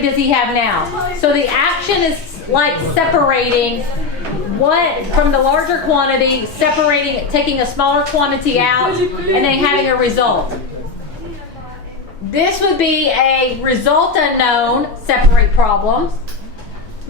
does he have now? So the action is like separating what from the larger quantity, separating it, taking a smaller quantity out, and then having a result. This would be a result unknown, separate problems.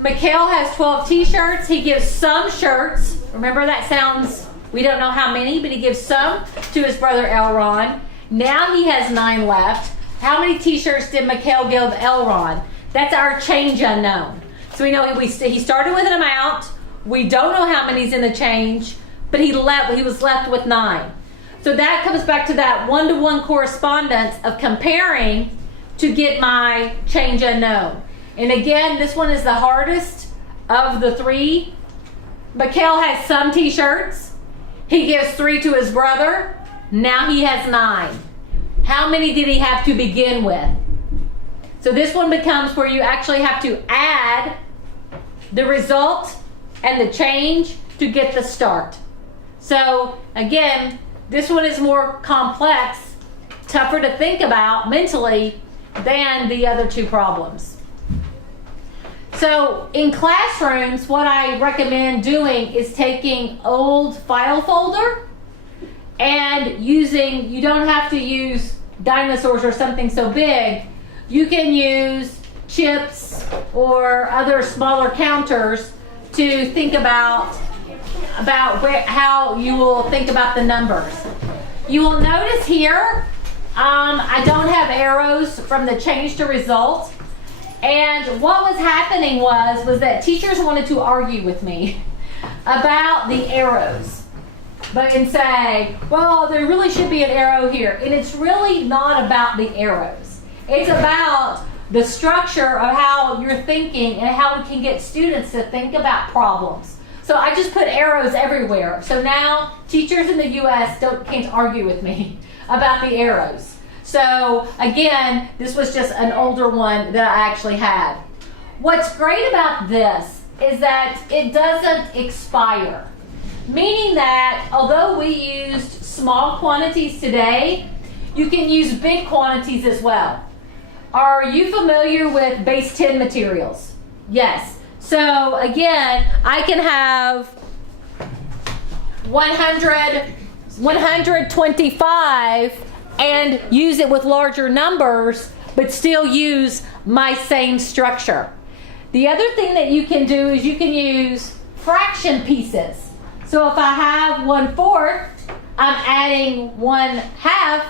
Mikhail has 12 t-shirts. He gives some shirts. Remember, that sounds, we don't know how many, but he gives some to his brother Elron. Now he has 9 left. How many t-shirts did Mikhail give Elron? That's our change unknown. So we know he started with an amount. We don't know how many's in the change, but he was left with 9. So that comes back to that one-to-one correspondence of comparing to get my change unknown. And again, this one is the hardest of the 3. Mikhail has some t-shirts. He gives 3 to his brother. Now he has 9. How many did he have to begin with? So this one becomes where you actually have to add the result and the change to get the start. So again, this one is more complex, tougher to think about mentally than the other 2 problems. So in classrooms, what I recommend doing is taking old file folder and using, you don't have to use dinosaurs or something so big. You can use chips or other smaller counters to think about how you will think about the numbers. You will notice here, I don't have arrows from the change to result. And what was happening was that teachers wanted to argue with me about the arrows. And say, well, there really should be an arrow here. And it's really not about the arrows. It's about the structure of how you're thinking and how we can get students to think about problems. So I just put arrows everywhere. So now teachers in the U.S. can't argue with me about the arrows. So again, this was just an older one that I actually had. What's great about this is that it doesn't expire. Meaning that although we used small quantities today, you can use big quantities as well. Are you familiar with base 10 materials? Yes. So again, I can have 125 and use it with larger numbers, but still use my same structure. The other thing that you can do is you can use fraction pieces. So if I have 1/4, I'm adding 1/2.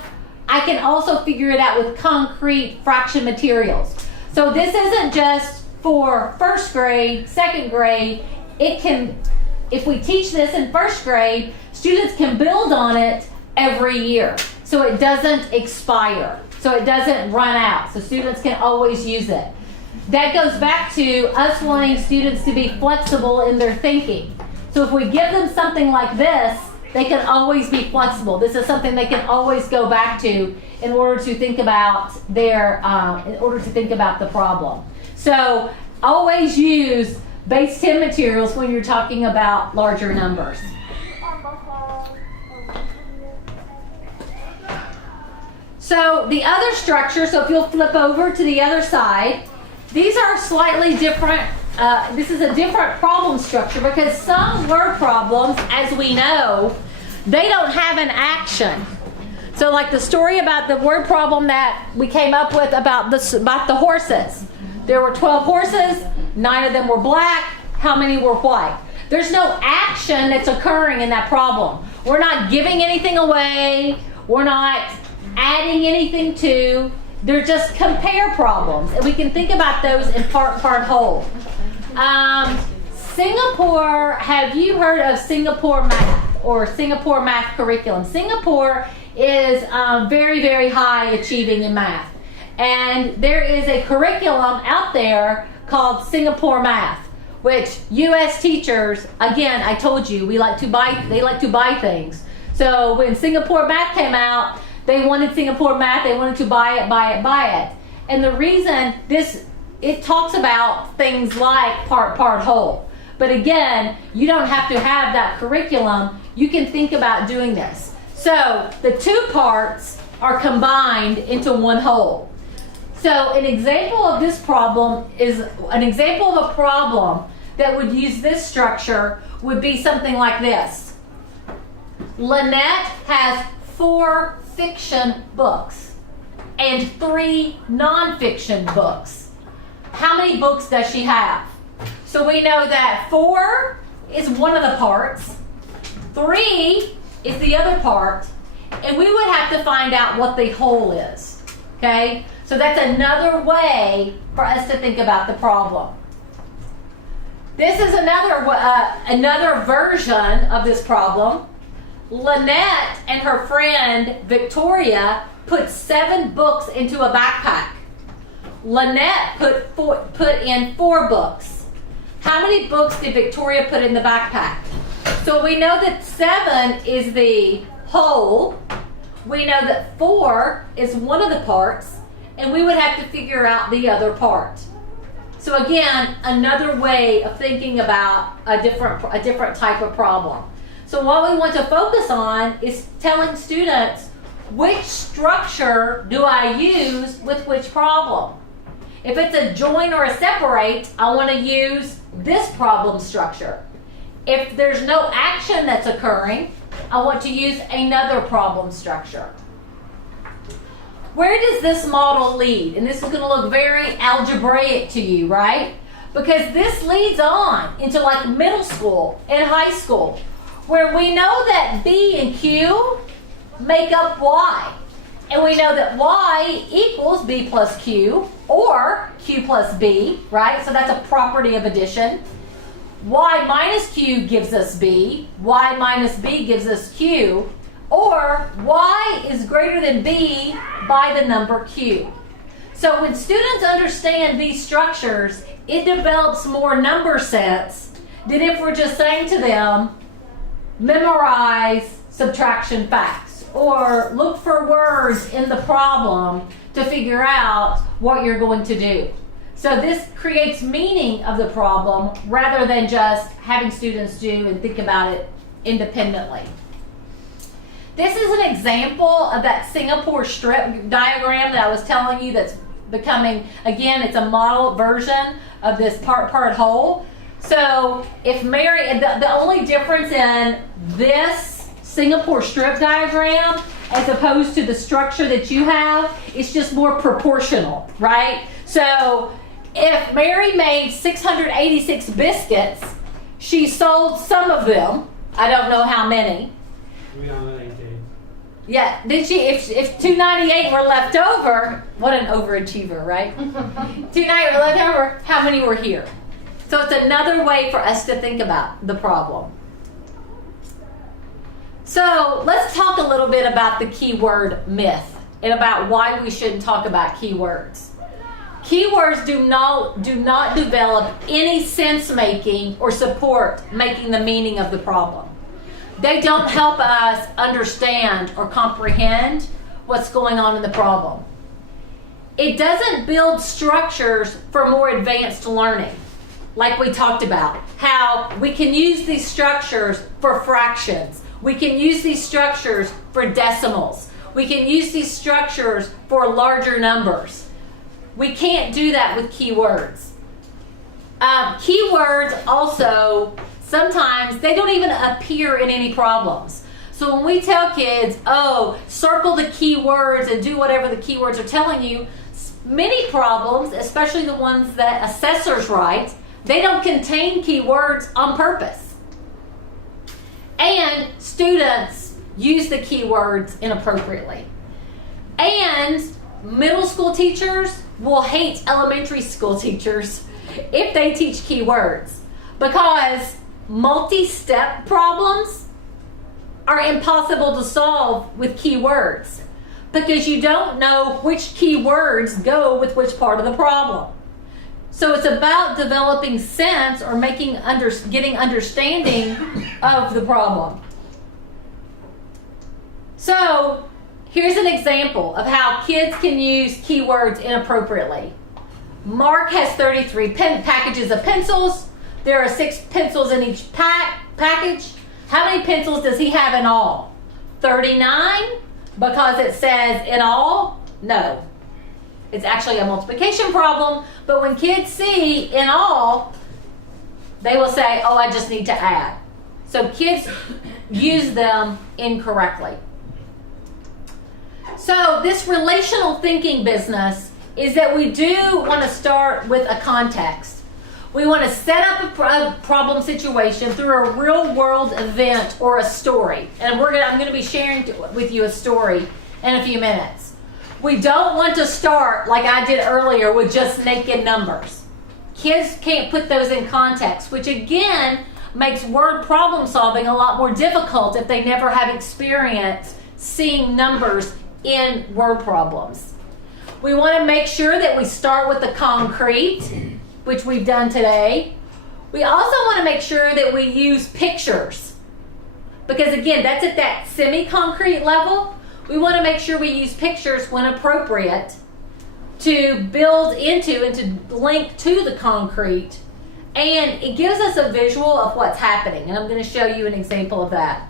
I can also figure it out with concrete fraction materials. So this isn't just for first grade, second grade. It can, if we teach this in first grade, students can build on it every year. So it doesn't expire. So it doesn't run out. So students can always use it. That goes back to us wanting students to be flexible in their thinking. So if we give them something like this, they can always be flexible. This is something they can always go back to in order to think about the problem. So always use base 10 materials when you're talking about larger numbers. So the other structure, so if you'll flip over to the other side, these are slightly different. This is a different problem structure because some word problems, as we know, they don't have an action. So like the story about the word problem that we came up with about the horses. There were 12 horses, 9 of them were black, how many were white? There's no action that's occurring in that problem. We're not giving anything away, we're not adding anything to, they're just compare problems. And we can think about those in part whole. Singapore, have you heard of Singapore math or Singapore math curriculum? Singapore is very, very high achieving in math. And there is a curriculum out there called Singapore math, which U.S. teachers, again, I told you, they like to buy things. So when Singapore math came out, they wanted Singapore math, they wanted to buy it. And the reason it talks about things like part, whole. But again, you don't have to have that curriculum. You can think about doing this. So the 2 parts are combined into one whole. So an example of this problem is an example of a problem that would use this structure would be something like this. Lynette has 4 fiction books and 3 nonfiction books. How many books does she have? So we know that 4 is one of the parts, 3 is the other part, and we would have to find out what the whole is. Okay? So that's another way for us to think about the problem. This is another version of this problem. Lynette and her friend Victoria put 7 books into a backpack. Lynette put in 4 books. How many books did Victoria put in the backpack? So we know that 7 is the whole. We know that 4 is one of the parts, and we would have to figure out the other part. So again, another way of thinking about a different type of problem. So what we want to focus on is telling students, which structure do I use with which problem? If it's a join or a separate, I want to use this problem structure. If there's no action that's occurring, I want to use another problem structure. Where does this model lead? And this is going to look very algebraic to you, right? Because this leads on into like middle school and high school, where we know that B and Q make up Y. And we know that Y equals B plus Q, or Q plus B, right? So that's a property of addition. Y minus Q gives us B, Y minus B gives us Q, or Y is greater than B by the number Q. So when students understand these structures, it develops more number sense than if we're just saying to them, memorize subtraction facts, or look for words in the problem to figure out what you're going to do. So this creates meaning of the problem rather than just having students do and think about it independently. This is an example of that Singapore strip diagram that I was telling you that's becoming, again, it's a model version of this part whole. So if Mary, the only difference in this Singapore strip diagram as opposed to the structure that you have, it's just more proportional, right? So if Mary made 686 biscuits, she sold some of them. I don't know how many. 388. Yeah, did she? If 298 were left over, what an overachiever, right? 298 were left over, how many were here? So it's another way for us to think about the problem. So let's talk a little bit about the keyword myth and about why we shouldn't talk about keywords. Keywords do not develop any sense making or support making the meaning of the problem. They don't help us understand or comprehend what's going on in the problem. It doesn't build structures for more advanced learning, like we talked about, how we can use these structures for fractions. We can use these structures for decimals. We can use these structures for larger numbers. We can't do that with keywords. Keywords also, sometimes they don't even appear in any problems. So when we tell kids, oh, circle the keywords and do whatever the keywords are telling you, many problems, especially the ones that assessors write, they don't contain keywords on purpose. And students use the keywords inappropriately. And middle school teachers will hate elementary school teachers if they teach keywords, because multi-step problems are impossible to solve with keywords because you don't know which keywords go with which part of the problem. So it's about developing sense or getting understanding of the problem. So here's an example of how kids can use keywords inappropriately. Mark has 33 packages of pencils. There are 6 pencils in each package. How many pencils does he have in all? 39? Because it says in all? No. It's actually a multiplication problem, but when kids see in all, they will say, oh, I just need to add. So kids use them incorrectly. So this relational thinking business is that we do want to start with a context. We want to set up a problem situation through a real world event or a story. And I'm going to be sharing with you a story in a few minutes. We don't want to start, like I did earlier, with just naked numbers. Kids can't put those in context, which again makes word problem solving a lot more difficult if they never have experience seeing numbers in word problems. We want to make sure that we start with the concrete, which we've done today. We also want to make sure that we use pictures, because again, that's at that semi-concrete level. We want to make sure we use pictures when appropriate to build into and to link to the concrete, and it gives us a visual of what's happening, and I'm going to show you an example of that.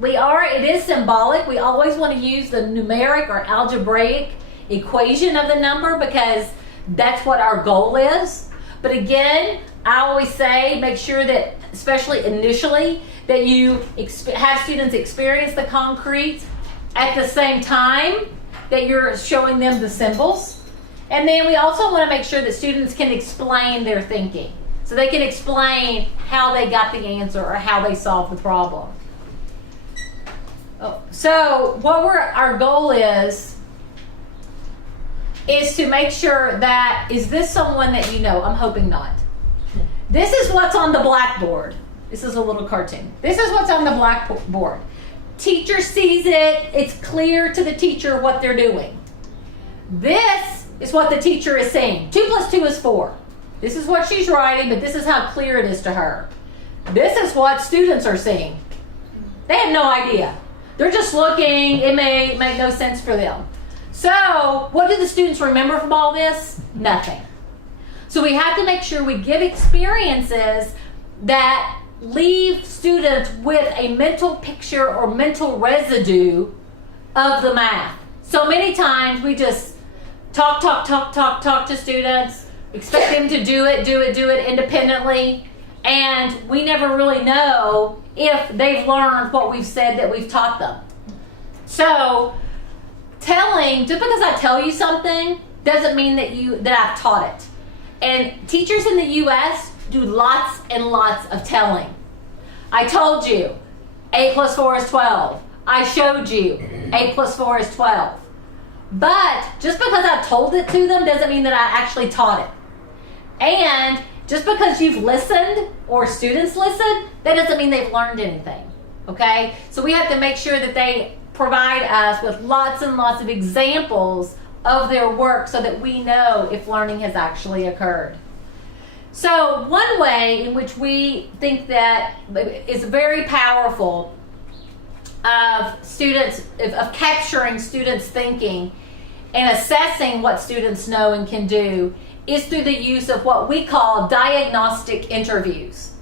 It is symbolic. We always want to use the numeric or algebraic equation of the number because that's what our goal is. But again, I always say make sure that, especially initially, that you have students experience the concrete at the same time that you're showing them the symbols. And then we also want to make sure that students can explain their thinking. So they can explain how they got the answer or how they solved the problem. So what our goal is to make sure that, is this someone that you know? I'm hoping not. This is what's on the blackboard. This is a little cartoon. This is what's on the blackboard. Teacher sees it. It's clear to the teacher what they're doing. This is what the teacher is saying. 2 plus 2 is 4. This is what she's writing, but this is how clear it is to her. This is what students are seeing. They have no idea. They're just looking. It may make no sense for them. So what do the students remember from all this? Nothing. So we have to make sure we give experiences that leave students with a mental picture or mental residue of the math. So many times we just talk to students, expect them to do it independently, and we never really know if they've learned what we've said that we've taught them. So just because I tell you something doesn't mean that I've taught it. And teachers in the U.S. do lots and lots of telling. I told you 8 plus 4 is 12. I showed you 8 plus 4 is 12. But just because I told it to them doesn't mean that I actually taught it. And just because you've listened or students listen, that doesn't mean they've learned anything. Okay? So we have to make sure that they provide us with lots and lots of examples of their work so that we know if learning has actually occurred. So one way in which we think that is very powerful of capturing students' thinking and assessing what students know and can do is through the use of what we call diagnostic interviews.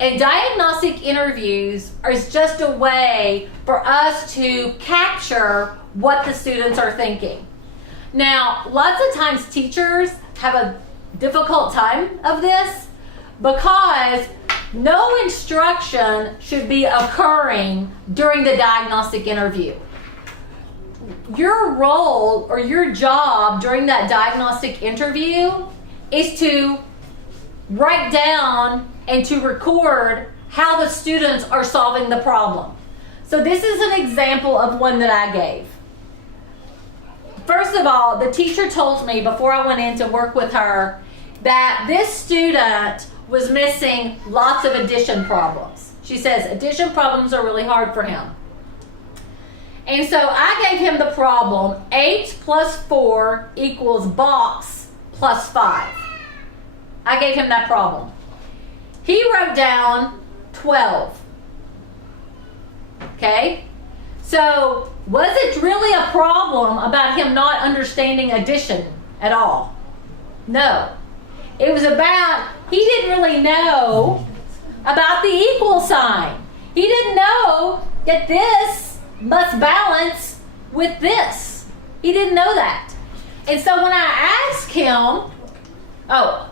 And diagnostic interviews is just a way for us to capture what the students are thinking. Now, lots of times teachers have a difficult time of this because no instruction should be occurring during the diagnostic interview. Your role or your job during that diagnostic interview is to write down and to record how the students are solving the problem. So this is an example of one that I gave. First of all, the teacher told me before I went in to work with her that this student was missing lots of addition problems. She says addition problems are really hard for him. And so I gave him the problem 8 plus 4 equals box plus 5. I gave him that problem. He wrote down 12. Okay? So was it really a problem about him not understanding addition at all? No. It was about, he didn't really know about the equal sign. He didn't know that this must balance with this. He didn't know that. And so when I ask him, oh,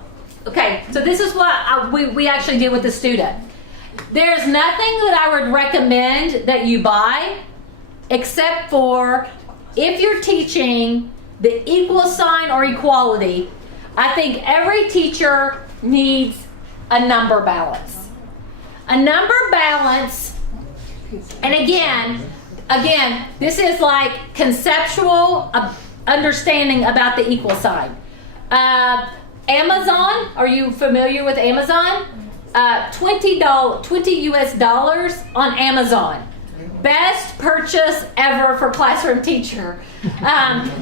okay, so this is what we actually did with the student. There's nothing that I would recommend that you buy except for if you're teaching the equal sign or equality. I think every teacher needs a number balance. A number balance, and again, this is like conceptual understanding about the equal sign. Amazon, are you familiar with Amazon? $20 US on Amazon. Best purchase ever for classroom teacher.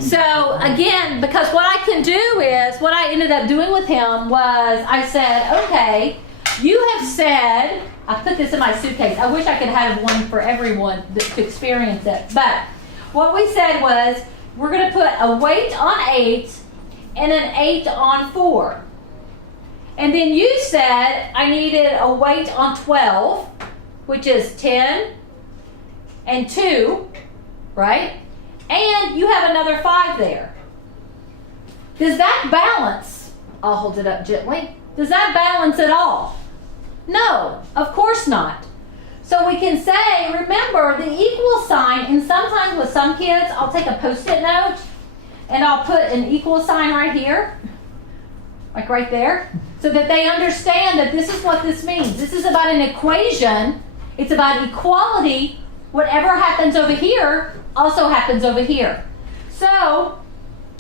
So again, because what I can do is, what I ended up doing with him was I said, okay, you have said, I put this in my suitcase. I wish I could have one for everyone to experience it. But what we said was, we're going to put a weight on 8 and an 8 on 4. And then you said I needed a weight on 12, which is 10 and 2, right? And you have another 5 there. Does that balance? I'll hold it up gently. Does that balance at all? No, of course not. So we can say, remember the equal sign, and sometimes with some kids, I'll take a Post-it note and I'll put an equal sign right here, like right there, so that they understand that this is what this means. This is about an equation. It's about equality. Whatever happens over here also happens over here. So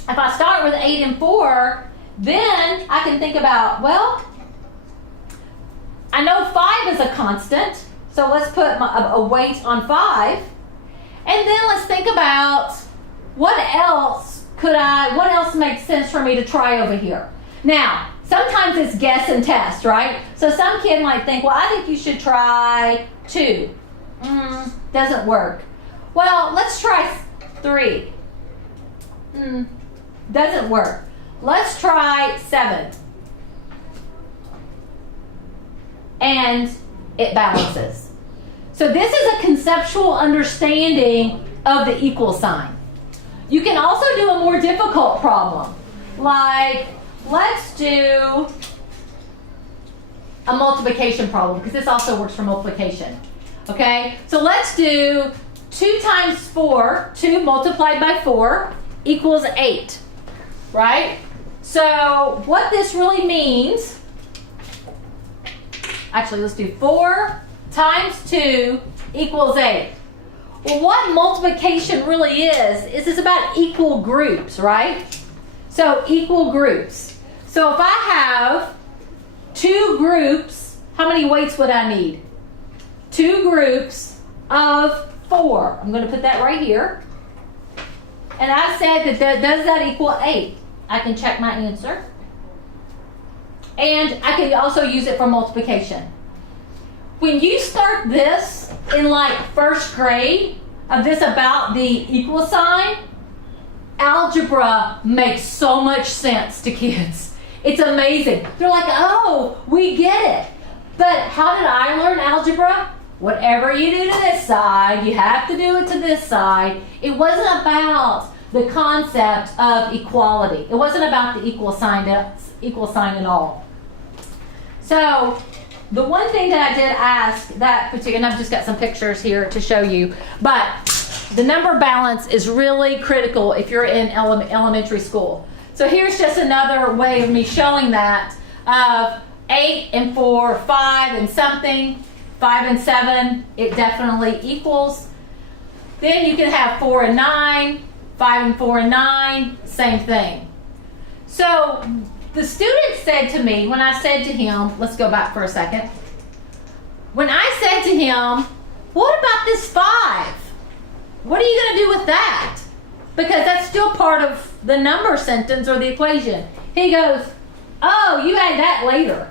if I start with 8 and 4, then I can think about, well, I know 5 is a constant, so let's put a weight on 5. And then let's think about what else makes sense for me to try over here. Now, sometimes it's guess and test, right? So some kid might think, well, I think you should try 2. Doesn't work. Well, let's try 3. Doesn't work. Let's try 7. And it balances. So this is a conceptual understanding of the equal sign. You can also do a more difficult problem. Like, let's do a multiplication problem, because this also works for multiplication. Okay, so let's do 2 times 4, 2 multiplied by 4 equals 8, right? So what this really means, actually let's do 4 times 2 equals 8. Well, what multiplication really is it's about equal groups, right? So equal groups. So if I have 2 groups, how many weights would I need? 2 groups of 4. I'm going to put that right here. And I said that does that equal 8? I can check my answer. And I can also use it for multiplication. When you start this in like first grade, of this about the equal sign, algebra makes so much sense to kids. It's amazing. They're like, oh, we get it. But how did I learn algebra? Whatever you do to this side, you have to do it to this side. It wasn't about the concept of equality. It wasn't about the equal sign at all. So the one thing that I did ask that particular, and I've just got some pictures here to show you, but the number balance is really critical if you're in elementary school. So here's just another way of me showing that of 8 and 4, 5 and something, 5 and 7, it definitely equals. Then you can have 4 and 9, 5 and 4 and 9, same thing. So the student said to me, when I said to him, let's go back for a second. When I said to him, what about this 5? What are you going to do with that? Because that's still part of the number sentence or the equation. He goes, oh, you add that later.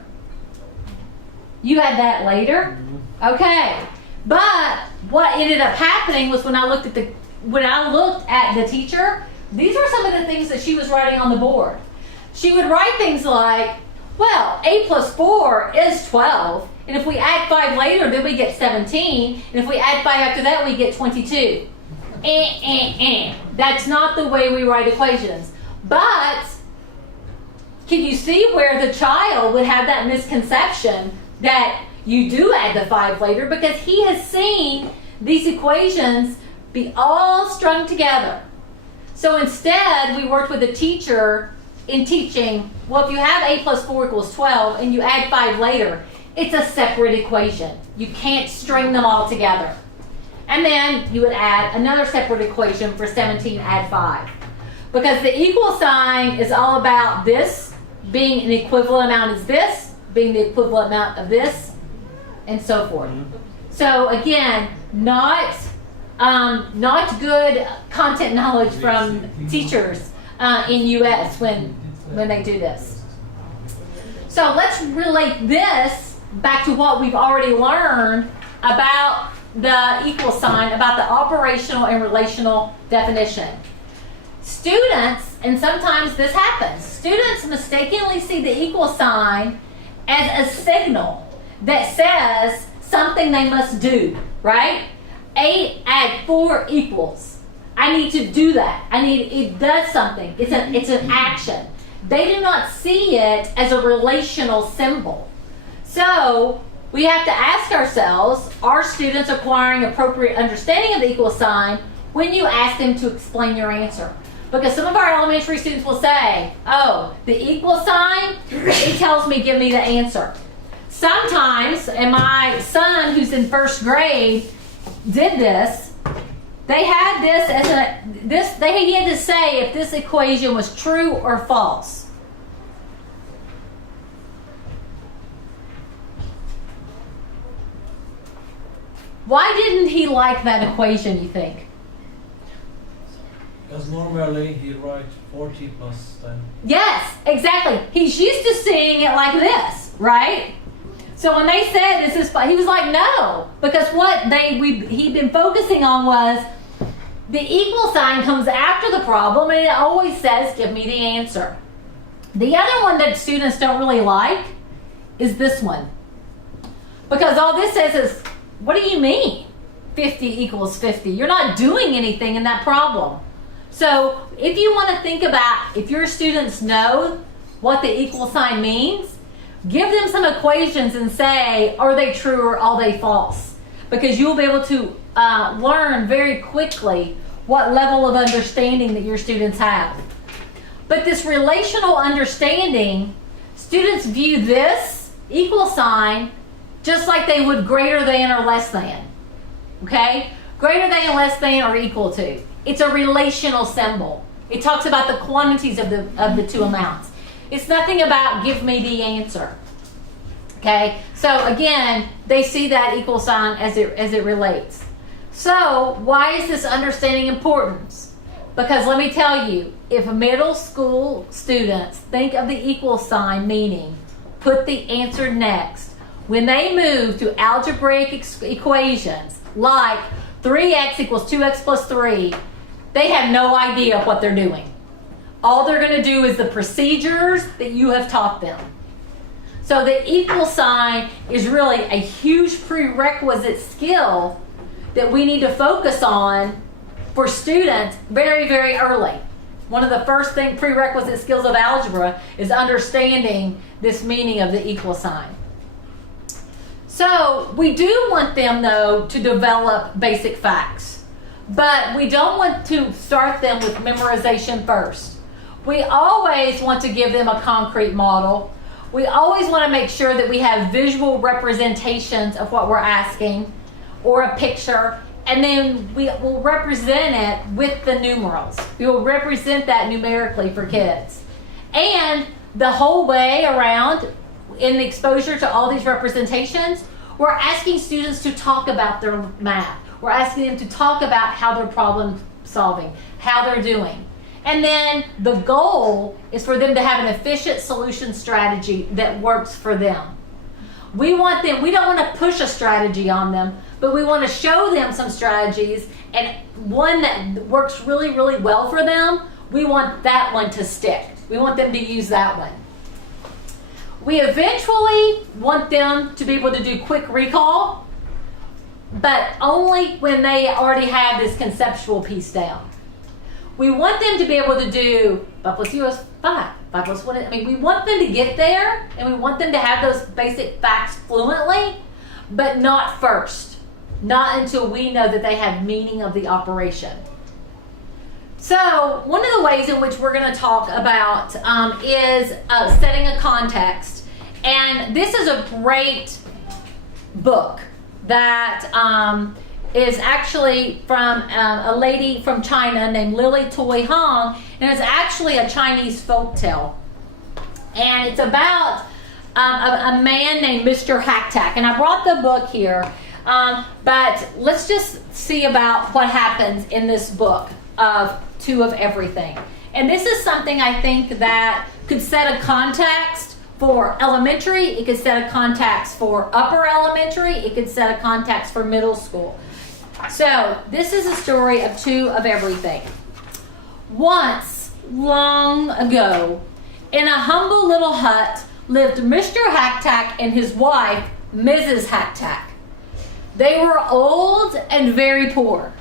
You add that later? Okay. But what ended up happening was when I looked at the teacher, these were some of the things that she was writing on the board. She would write things like, well, 8 plus 4 is 12. And if we add 5 later, then we get 17. And if we add 5 after that, we get 22. That's not the way we write equations. But can you see where the child would have that misconception that you do add the 5 later, because he has seen these equations be all strung together. So instead, we worked with a teacher in teaching, well, if you have a plus 4 equals 12 and you add 5 later, it's a separate equation. You can't string them all together. And then you would add another separate equation for 17, add 5. Because the equal sign is all about this being an equivalent amount as this, being the equivalent amount of this, and so forth. So again, not good content knowledge from teachers in US when they do this. So let's relate this back to what we've already learned about the equal sign, about the operational and relational definition. Students, and sometimes this happens, students mistakenly see the equal sign as a signal that says something they must do, right? 8 add 4 equals. I need to do that. It does something. It's an action. They do not see it as a relational symbol. So we have to ask ourselves, are students acquiring appropriate understanding of the equal sign when you ask them to explain your answer? Because some of our elementary students will say, oh, the equal sign, it tells me, give me the answer. Sometimes, and my son who's in 1st grade did this, they had this as he had to say if this equation was true or false. Why didn't he like that equation, you think? Because normally he writes 40 plus 10. Yes, exactly. He's used to seeing it like this, right? So when they said this is, he was like, no, because what he'd been focusing on was the equal sign comes after the problem, and it always says, give me the answer. The other one that students don't really like is this one, because all this says is, what do you mean 50 equals 50? You're not doing anything in that problem. So if you want to think about, if your students know what the equal sign means, give them some equations and say, are they true or are they false? Because you'll be able to learn very quickly what level of understanding that your students have. But this relational understanding, students view this equal sign just like they would greater than or less than. Okay? Greater than and less than or equal to. It's a relational symbol. It talks about the quantities of the two amounts. It's nothing about give me the answer. Okay? So again, they see that equal sign as it relates. So why is this understanding important? Because let me tell you, if middle school students think of the equal sign meaning, put the answer next. When they move to algebraic equations like 3x equals 2x plus 3, they have no idea what they're doing. All they're going to do is the procedures that you have taught them. So the equal sign is really a huge prerequisite skill that we need to focus on for students very, very early. One of the first prerequisite skills of algebra is understanding this meaning of the equal sign. So we do want them, though, to develop basic facts. But we don't want to start them with memorization first. We always want to give them a concrete model. We always want to make sure that we have visual representations of what we're asking, or a picture, and then we will represent it with the numerals. We will represent that numerically for kids. And the whole way around, in the exposure to all these representations, we're asking students to talk about their math. We're asking them to talk about how they're problem solving, how they're doing. And then the goal is for them to have an efficient solution strategy that works for them. We don't want to push a strategy on them, but we want to show them some strategies, and one that works really, really well for them, we want that one to stick. We want them to use that one. We eventually want them to be able to do quick recall, but only when they already have this conceptual piece down. We want them to be able to do 5 plus 0 is 5. 5 plus 1 is, I mean, we want them to get there, and we want them to have those basic facts fluently, but not first. Not until we know that they have meaning of the operation. So, one of the ways in which we're going to talk about is setting a context. And this is a great book that is actually from a lady from China named Lily Toy Hong, and it's actually a Chinese folk tale. And it's about a man named Mr. Hacktack. And I brought the book here, but let's just see about what happens in this book of Two of Everything. And this is something I think that could set a context for elementary, it could set a context for upper elementary, it could set a context for middle school. So, this is a story of Two of Everything. Once, long ago, in a humble little hut lived Mr. Hacktack and his wife, Mrs. Hacktack. They were old and very poor.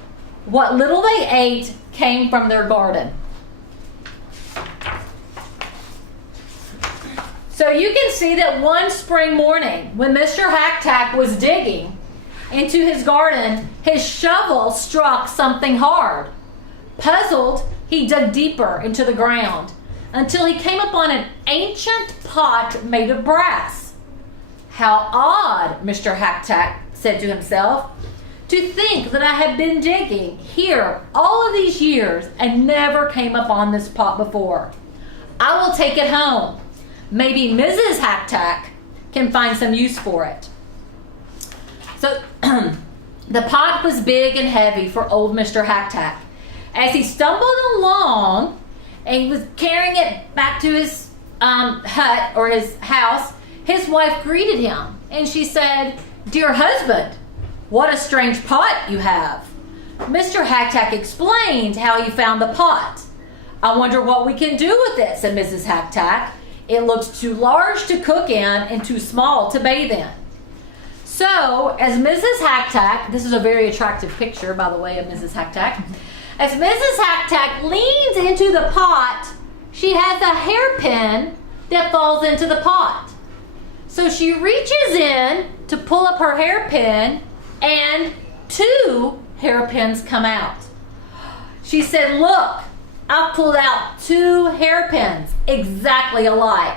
What little they ate came from their garden. So you can see that one spring morning, when Mr. Hacktack was digging into his garden, his shovel struck something hard. Puzzled, he dug deeper into the ground until he came upon an ancient pot made of brass. How odd, Mr. Hacktack said to himself, to think that I have been digging here all of these years and never came upon this pot before. I will take it home. Maybe Mrs. Hacktack can find some use for it. So the pot was big and heavy for old Mr. Hacktack. As he stumbled along and he was carrying it back to his hut or his house, his wife greeted him and she said, "Dear husband, what a strange pot you have." Mr. Hacktack explained how he found the pot. "I wonder what we can do with it," said Mrs. Hacktack. "It looks too large to cook in and too small to bathe in." So, as Mrs. Hacktack, this is a very attractive picture, by the way, of Mrs. Hacktack. As Mrs. Hacktack leans into the pot, she has a hairpin that falls into the pot. So she reaches in to pull up her hairpin, and 2 hairpins come out. She said, "Look, I've pulled out 2 hairpins, exactly alike."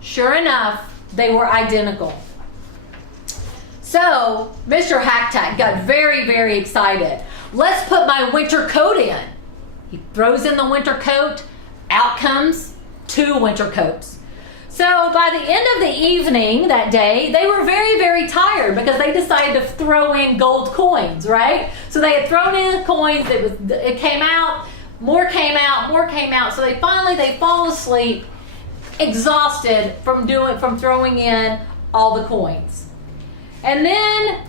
Sure enough, they were identical. So, Mr. Hacktack got very, very excited. "Let's put my winter coat in." He throws in the winter coat, out comes 2 winter coats. So, by the end of the evening that day, they were very, very tired because they decided to throw in gold coins, right? So they had thrown in the coins, it came out, more came out, so they fall asleep, exhausted from throwing in all the coins. And then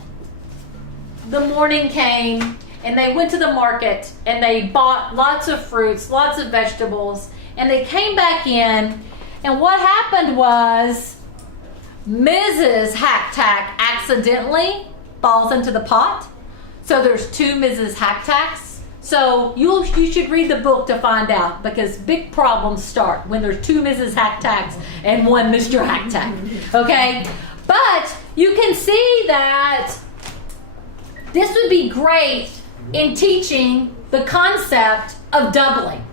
the morning came, and they went to the market, and they bought lots of fruits, lots of vegetables, and they came back in, and what happened was Mrs. Hacktack accidentally falls into the pot. So there's 2 Mrs. Hacktacks. So you should read the book to find out, because big problems start when there's 2 Mrs. Hacktacks and 1 Mr. Hacktack. Okay? But you can see that this would be great in teaching the concept of doubling.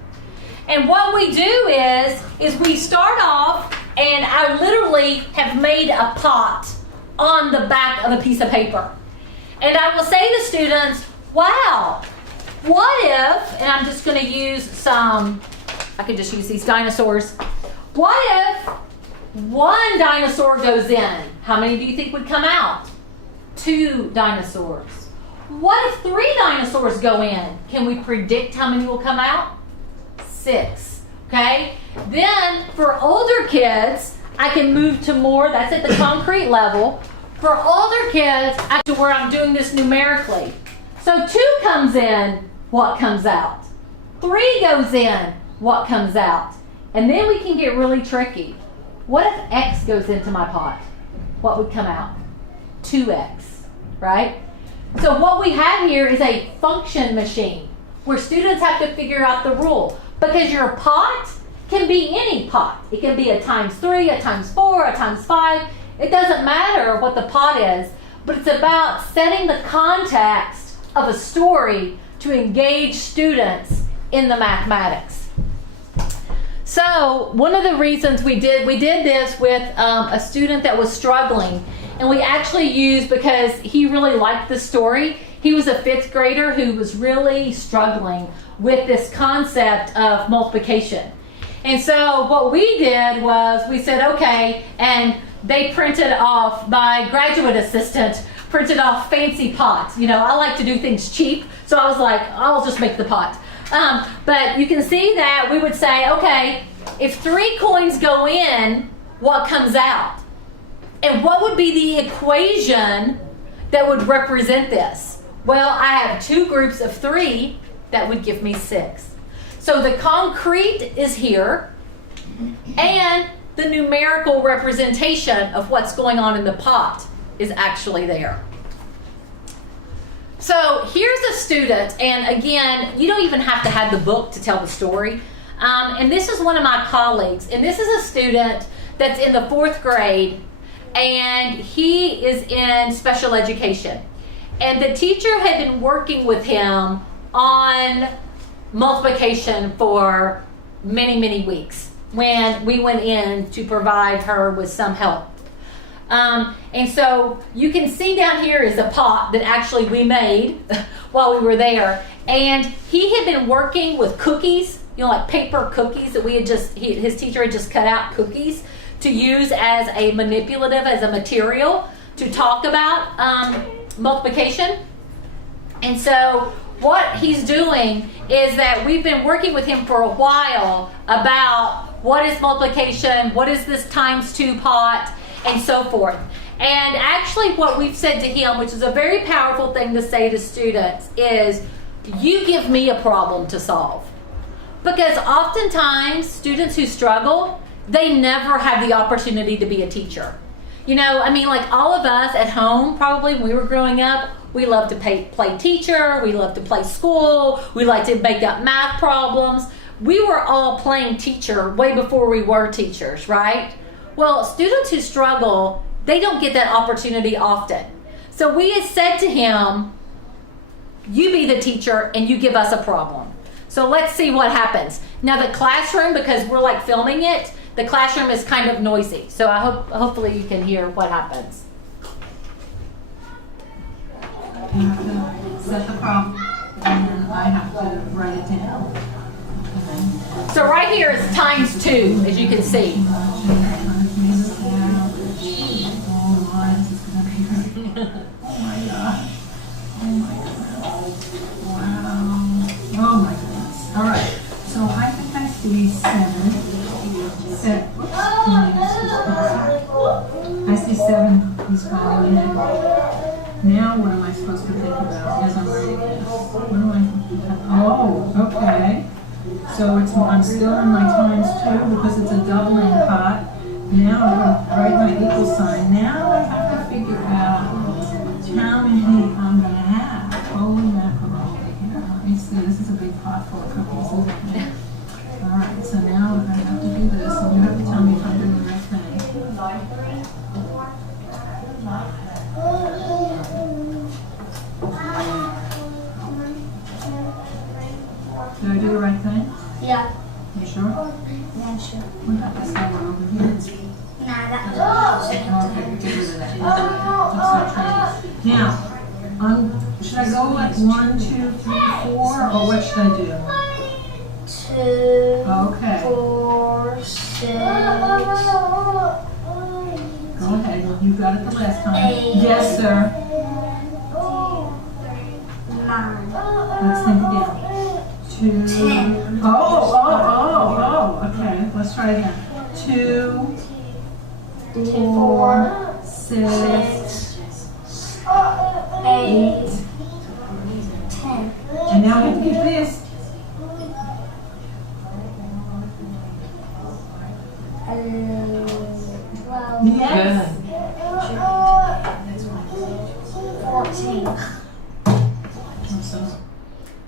And what we do is we start off, and I literally have made a pot on the back of a piece of paper. And I will say to students, wow, what if, and I'm just going to use I could just use these dinosaurs. What if 1 dinosaur goes in? How many do you think would come out? 2 dinosaurs. What if 3 dinosaurs go in? Can we predict how many will come out? 6. Okay? Then for older kids, I can move to more, that's at the concrete level. For older kids, to where I'm doing this numerically. So 2 comes in, what comes out? 3 goes in, what comes out? And then we can get really tricky. What if X goes into my pot? What would come out? 2X, right? So what we have here is a function machine where students have to figure out the rule, because your pot can be any pot. It can be a times 3, a times 4, a times 5. It doesn't matter what the pot is, but it's about setting the context of a story to engage students in the mathematics. So one of the reasons we did this with a student that was struggling, and we actually used, because he really liked the story, he was a 5th grader who was really struggling with this concept of multiplication. And so what we did was we said, okay, and they printed off, my graduate assistant printed off fancy pots. You know, I like to do things cheap, so I was like, I'll just make the pot. But you can see that we would say, okay, if 3 coins go in, what comes out? And what would be the equation that would represent this? Well, I have 2 groups of 3 that would give me 6. So the concrete is here, and the numerical representation of what's going on in the pot is actually there. So here's a student, and again, you don't even have to have the book to tell the story. And this is one of my colleagues, and this is a student that's in the 4th grade, and he is in special education. And the teacher had been working with him on multiplication for many, many weeks when we went in to provide her with some help. And so you can see down here is a pot that actually we made while we were there. And he had been working with cookies, you know, like paper cookies that we had his teacher had just cut out cookies to use as a manipulative, as a material to talk about multiplication. And so what he's doing is that we've been working with him for a while about what is multiplication, what is this times 2 pot, and so forth. And actually what we've said to him, which is a very powerful thing to say to students, is you give me a problem to solve. Because oftentimes students who struggle, they never have the opportunity to be a teacher. You know, I mean, like all of us at home, probably when we were growing up, we loved to play teacher, we loved to play school, we liked to make up math problems. We were all playing teacher way before we were teachers, right? Well, students who struggle, they don't get that opportunity often. So we had said to him, you be the teacher and you give us a problem. So let's see what happens. Now the classroom, because we're like filming it, the classroom is kind of noisy. So hopefully you can hear what happens. You have to set the problem, and then I have to write it down. So right here is times 2, as you can see. Oh my goodness. All right. So I think I see 7. I see 7. He's falling in. Now what am I supposed to think about as I'm writing this? What do I? Oh, okay. So I'm still in my times 2 because it's a doubling pot. Now I'm going to write my equal sign. Now I have to figure out how many I'm going to have. Holy mackerel. Let me see. This is a big pot full of cookies, isn't it? All right. So now I have to do this, and you have to tell me if I'm doing the right thing. Did I do the right thing? Yeah. You sure? Yeah, sure. What about this one over here? Nah, that Okay, get rid of that. Let's not try this. Now, should I go like 1, 2, 3, 4, or what should I do? 2, Okay. 4, 6. Go ahead. You got it the last time. 8. Yes, sir. 9. Let's think again. 2. 10. Oh. Okay. Let's try again. 2, 4, 6, 8. 10. and now we have to get this. 12. Yes. 14.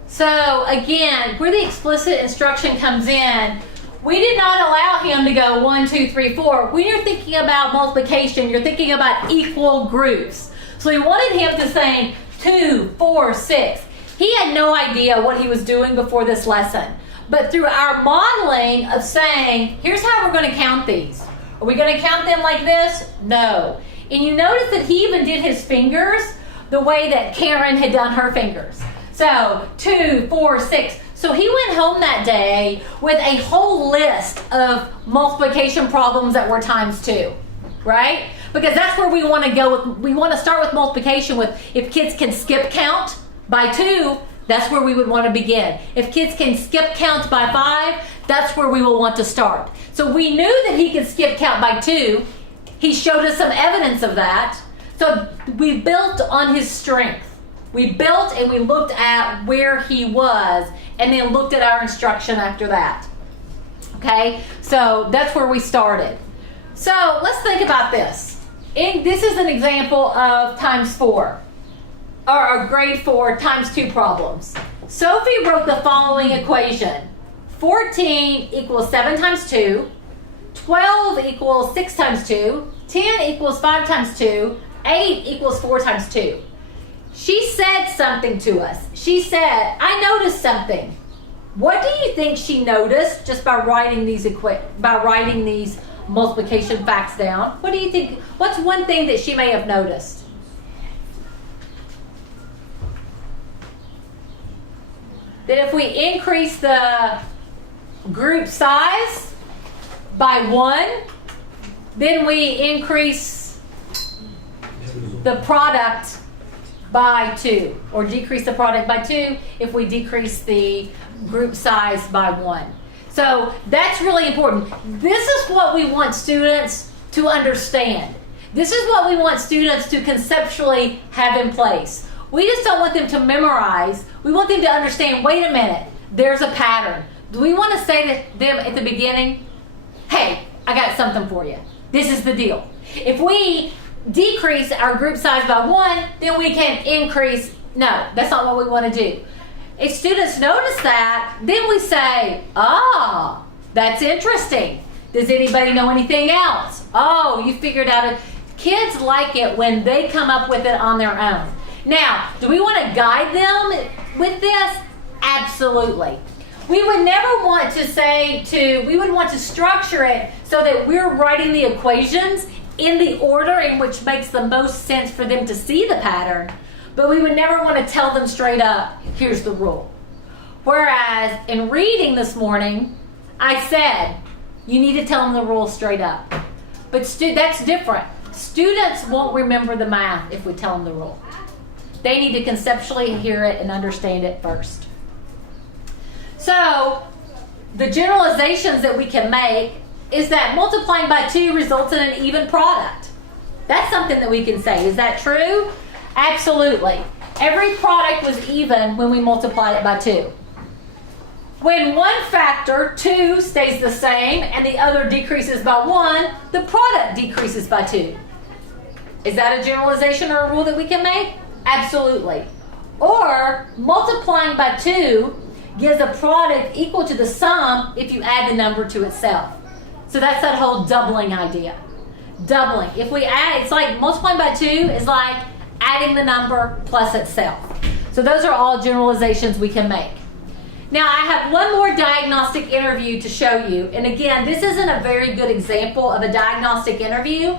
So again, where the explicit instruction comes in, we did not allow him to go 1, 2, 3, 4. When you're thinking about multiplication, you're thinking about equal groups. So we wanted him to say 2, 4, 6. He had no idea what he was doing before this lesson. But through our modeling of saying, here's how we're going to count these. Are we going to count them like this? No. And you notice that he even did his fingers the way that Karen had done her fingers. So 2, 4, 6. So he went home that day with a whole list of multiplication problems that were times 2, right? Because that's where we want to go with. We want to start with multiplication with, if kids can skip count by 2, that's where we would want to begin. If kids can skip count by 5, that's where we will want to start. So we knew that he could skip count by 2. He showed us some evidence of that. So we built on his strength. We built and we looked at where he was and then looked at our instruction after that. Okay, so that's where we started. So let's think about this. This is an example of times 4, or grade 4 times 2 problems. Sophie wrote the following equation. 14 equals 7 times 2, 12 equals 6 times 2, 10 equals 5 times 2, 8 equals 4 times 2. She said something to us. She said, I noticed something. What do you think she noticed just by writing these multiplication facts down? What do you think? What's one thing that she may have noticed? That if we increase the group size by 1, then we increase the product by 2, or decrease the product by 2 if we decrease the group size by 1. So that's really important. This is what we want students to understand. This is what we want students to conceptually have in place. We just don't want them to memorize. We want them to understand, wait a minute, there's a pattern. Do we want to say to them at the beginning, hey, I got something for you. This is the deal. If we decrease our group size by 1, then we can increase. No, that's not what we want to do. If students notice that, then we say, ah, that's interesting. Does anybody know anything else? Oh, you figured out it. Kids like it when they come up with it on their own. Now, do we want to guide them with this? Absolutely. We would never want to we would want to structure it so that we're writing the equations in the order in which makes the most sense for them to see the pattern, but we would never want to tell them straight up, here's the rule. Whereas in reading this morning, I said, you need to tell them the rule straight up. But that's different. Students won't remember the math if we tell them the rule. They need to conceptually hear it and understand it first. So the generalizations that we can make is that multiplying by 2 results in an even product. That's something that we can say. Is that true? Absolutely. Every product was even when we multiplied it by 2. When one factor, 2, stays the same and the other decreases by 1, the product decreases by 2. Is that a generalization or a rule that we can make? Absolutely. Or multiplying by 2 gives a product equal to the sum if you add the number to itself. So that's that whole doubling idea. Doubling. If we add, it's like multiplying by 2 is like adding the number plus itself. So those are all generalizations we can make. Now I have one more diagnostic interview to show you. And again, this isn't a very good example of a diagnostic interview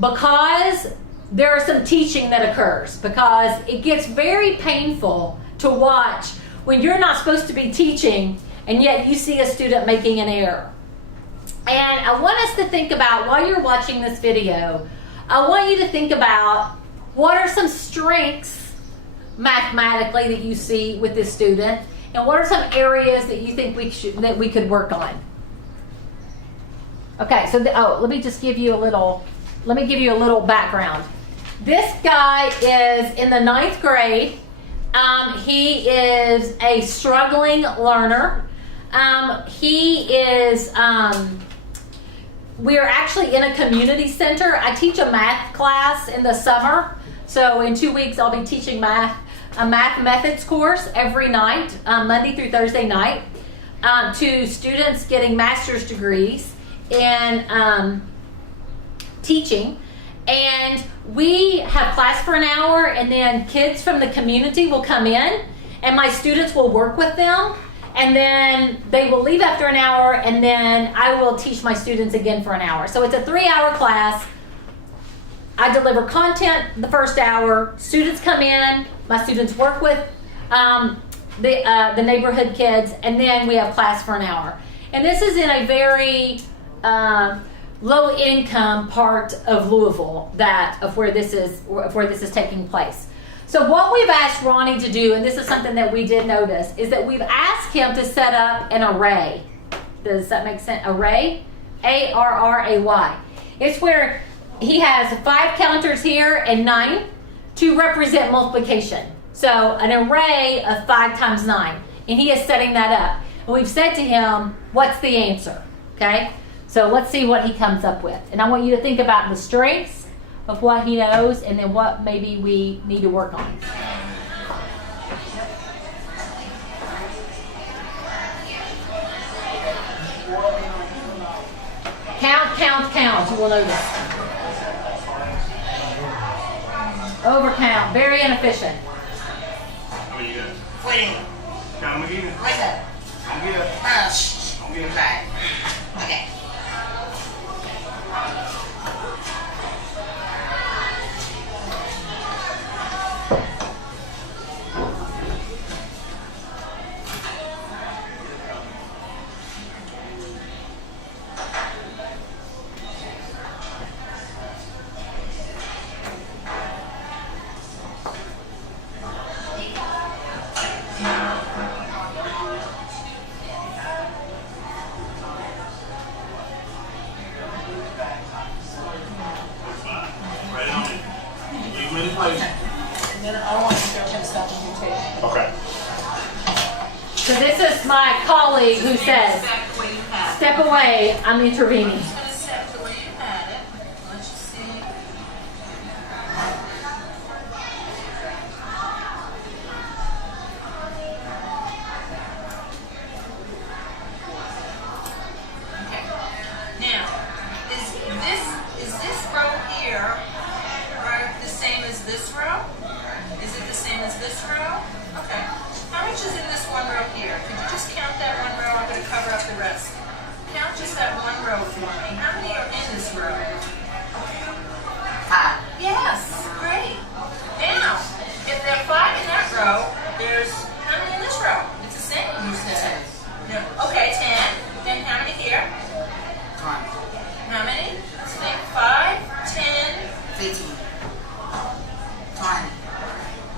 because there are some teaching that occurs, because it gets very painful to watch when you're not supposed to be teaching and yet you see a student making an error. And I want us to think about, while you're watching this video, I want you to think about what are some strengths mathematically that you see with this student, and what are some areas that you think we could work on. Okay, so let me give you a little background. This guy is in the 9th grade. He is a struggling learner. We're actually in a community center. I teach a math class in the summer. So in 2 weeks, I'll be teaching a math methods course every night, Monday through Thursday night. to students getting master's degrees in teaching. And we have class for an hour, and then kids from the community will come in, and my students will work with them, and then they will leave after an hour, and then I will teach my students again for an hour. So it's a 3-hour class. I deliver content the first hour. Students come in. My students work with the neighborhood kids, and then we have class for an hour. And this is in a very low-income part of Louisville of where this is taking place. So what we've asked Ronnie to do, and this is something that we did notice, is that we've asked him to set up an array. Does that make sense? Array? A-R-R-A-Y. It's where he has 5 counters here and 9 to represent multiplication. So an array of 5 times 9. And he is setting that up. And we've said to him, what's the answer? Okay? So let's see what he comes up with. And I want you to think about the strengths of what he knows, and then what maybe we need to work on. Count, count, count. You will notice. Overcount. Very inefficient. How many you got? Wait. Count them again. Wait up. I'm good. Shh. I'm good. Right. Okay. Right on it. Leave them in place. And then I want to show him something too. Okay. So this is my colleague who says, Back the way you have it. step away, I'm intervening. Just gonna step the way you had it. Let's just see. Okay. Now, is this row here right the same as this row? Is it the same as this row? Okay. How much is in this one row here? Could you just count that one row? I'm going to cover up the rest. Count just that one row for me. How many are in this row? 5. Yes, great. Now, if there are 5 in that row, there's how many in this row? It's the same, you said. No. Okay, 10. Then how many here? 20, How many? Let's think. 5, 10. 15, 20,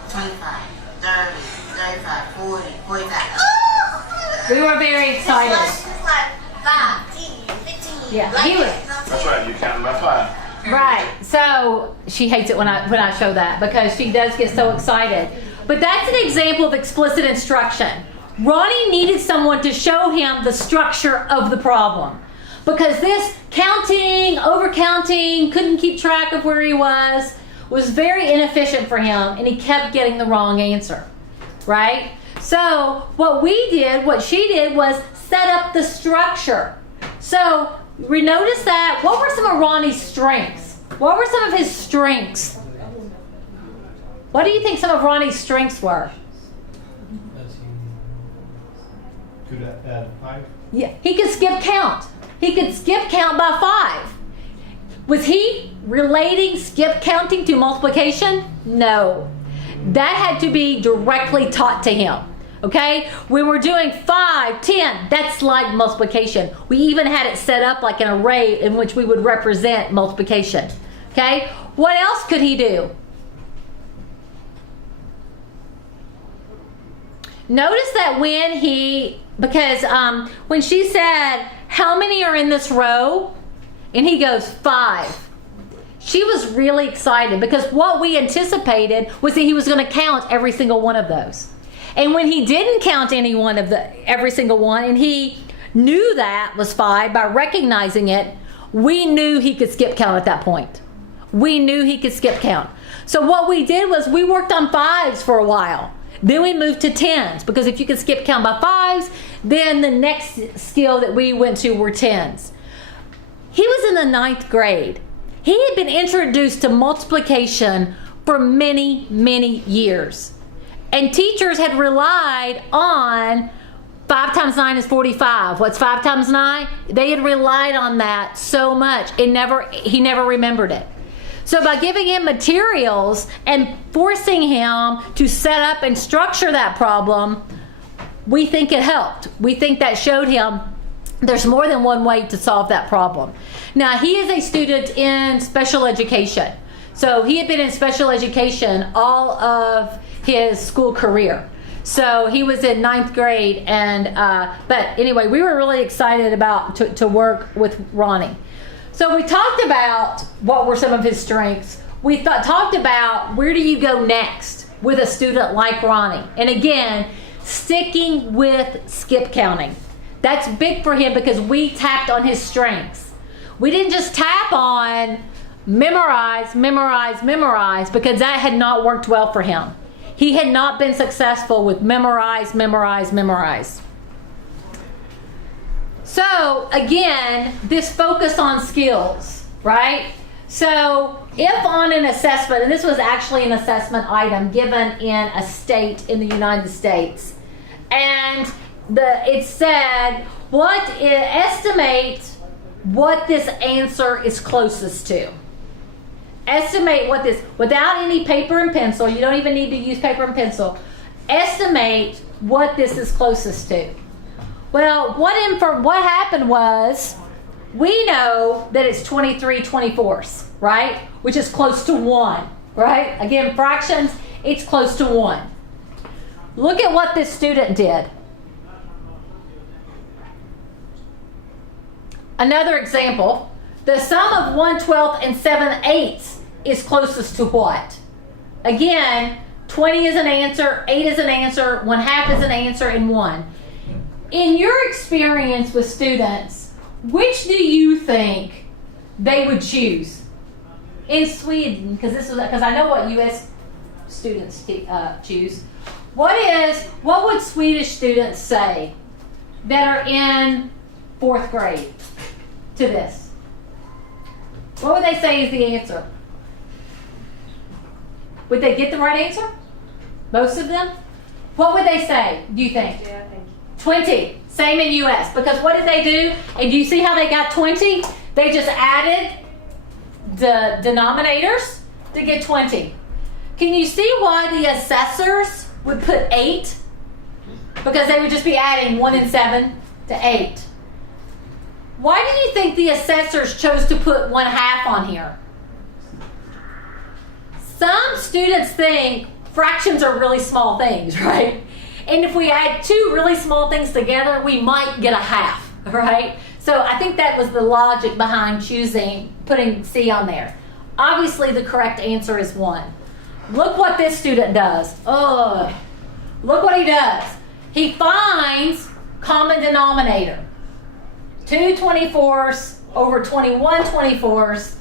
25, 30, 35, 40, 45. We were very excited. It's like 5, 10, 15. Yeah, like he was. That's right. You're counting by 5. Right. So she hates it when I show that, because she does get so excited. But that's an example of explicit instruction. Ronnie needed someone to show him the structure of the problem, because this counting, overcounting, couldn't keep track of where he was very inefficient for him, and he kept getting the wrong answer. Right? So what she did was set up the structure. So we noticed that. What were some of Ronnie's strengths? What were some of his strengths? What do you think some of Ronnie's strengths were? Could add 5. Yeah, he could skip count. He could skip count by 5. Was he relating skip counting to multiplication? No. That had to be directly taught to him. Okay? When we're doing 5, 10, that's like multiplication. We even had it set up like an array in which we would represent multiplication. Okay? What else could he do? Notice that when she said, how many are in this row? And he goes, 5. She was really excited, because what we anticipated was that he was going to count every single one of those. And when he didn't count every single one, and he knew that was 5 by recognizing it, we knew he could skip count at that point. We knew he could skip count. So what we did was we worked on 5s for a while. Then we moved to 10s, because if you can skip count by 5s, Then the next skill that we went to were tens. He was in the 9th grade. He had been introduced to multiplication for many, many years. And teachers had relied on 5 times 9 is 45. What's 5 times 9? They had relied on that so much. He never remembered it. So by giving him materials and forcing him to set up and structure that problem, we think it helped. We think that showed him there's more than one way to solve that problem. Now, he is a student in special education. So he had been in special education all of his school career. So he was in 9th grade, and but anyway, we were really excited about to work with Ronnie. So we talked about what were some of his strengths. We talked about where do you go next with a student like Ronnie. And again, sticking with skip counting. That's big for him because we tapped on his strengths. We didn't just tap on memorize, memorize, memorize, because that had not worked well for him. He had not been successful with memorize, memorize, memorize. So again, this focus on skills, right? So if on an assessment, and this was actually an assessment item given in a state in the United States, and it said, estimate what this answer is closest to. Estimate what this, without any paper and pencil, you don't even need to use paper and pencil, estimate what this is closest to. Well, what happened was, we know that it's 23/24, right? Which is close to 1, right? Again, fractions, it's close to 1. Look at what this student did. Another example, the sum of 1/12 and 7/8 is closest to what? Again, 20 is an answer, 8 is an answer, 1/2 is an answer, and 1. In your experience with students, which do you think they would choose? In Sweden, because I know what U.S. students choose. What would Swedish students say that are in 4th grade to this? What would they say is the answer? Would they get the right answer? Most of them? What would they say, do you think? Yeah, I think. 20. Same in US. Because what did they do? And do you see how they got 20? They just added the denominators to get 20. Can you see why the assessors would put 8? Because they would just be adding 1 and 7 to 8. Why do you think the assessors chose to put 1/2 on here? Some students think fractions are really small things, right? And if we add 2 really small things together, we might get a 1/2, right? So I think that was the logic behind putting C on there. Obviously, the correct answer is 1. Look what this student does. Oh, look what he does. He finds common denominator. 2 24ths over 21 24ths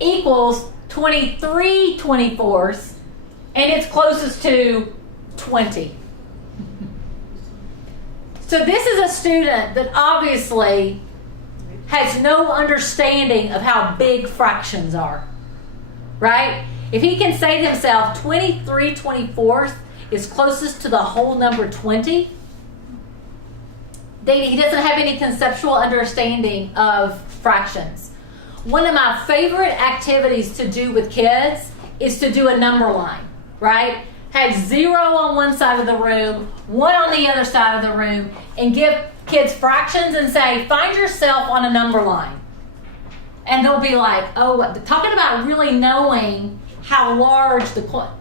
equals 23 24ths, and it's closest to 20. So this is a student that obviously has no understanding of how big fractions are, right? If he can say to himself 23 24ths is closest to the whole number 20, then he doesn't have any conceptual understanding of fractions. One of my favorite activities to do with kids is to do a number line, right? Have 0 on one side of the room, 1 on the other side of the room, and give kids fractions and say, find yourself on a number line. And they'll be like, oh, talking about really knowing how large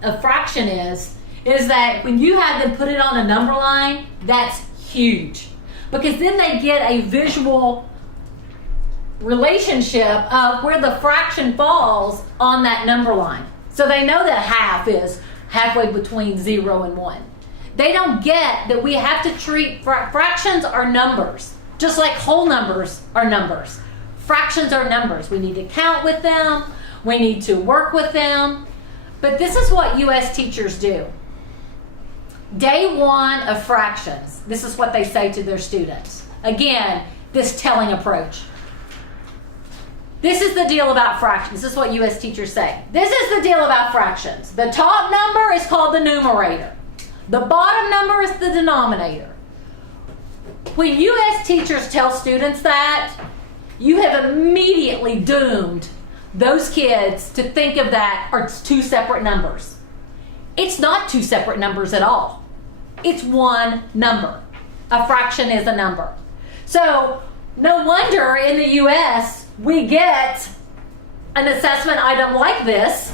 a fraction is that when you have them put it on a number line, that's huge. Because then they get a visual relationship of where the fraction falls on that number line. So they know that 1/2 is halfway between 0 and 1. They don't get that we have to treat fractions are numbers, just like whole numbers are numbers. Fractions are numbers. We need to count with them. We need to work with them. But this is what U.S. teachers do. Day one of fractions. This is what they say to their students. Again, this telling approach. This is the deal about fractions. This is what US teachers say. This is the deal about fractions. The top number is called the numerator. The bottom number is the denominator. When US teachers tell students that, you have immediately doomed those kids to think of that as two separate numbers. It's not two separate numbers at all. It's one number. A fraction is a number. So no wonder in the US we get an assessment item like this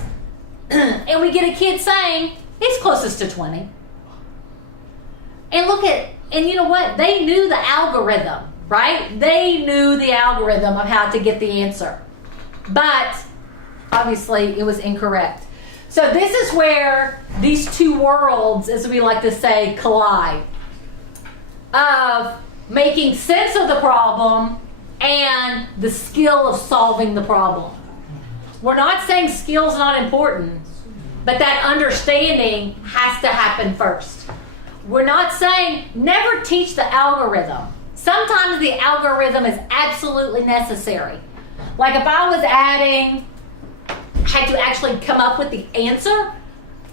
and we get a kid saying it's closest to 20. And and you know what? They knew the algorithm, right? They knew the algorithm of how to get the answer. But obviously it was incorrect. So this is where these two worlds, as we like to say, collide. Of making sense of the problem and the skill of solving the problem. We're not saying skill's not important, but that understanding has to happen first. We're not saying never teach the algorithm. Sometimes the algorithm is absolutely necessary. Like if I was adding, had to actually come up with the answer,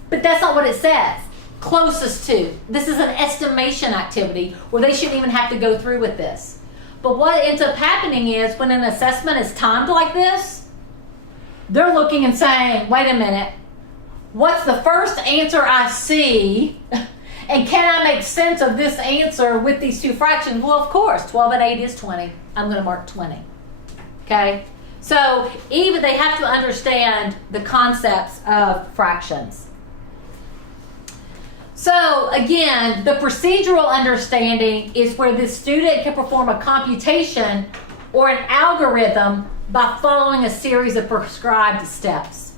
but that's not what it says. Closest to. This is an estimation activity where they shouldn't even have to go through with this. But what ends up happening is when an assessment is timed like this, they're looking and saying, wait a minute, what's the first answer I see? And can I make sense of this answer with these two fractions? Well, of course, 12 and 8 is 20. I'm going to mark 20. Okay? So even they have to understand the concepts of fractions. So again, the procedural understanding is where the student can perform a computation or an algorithm by following a series of prescribed steps.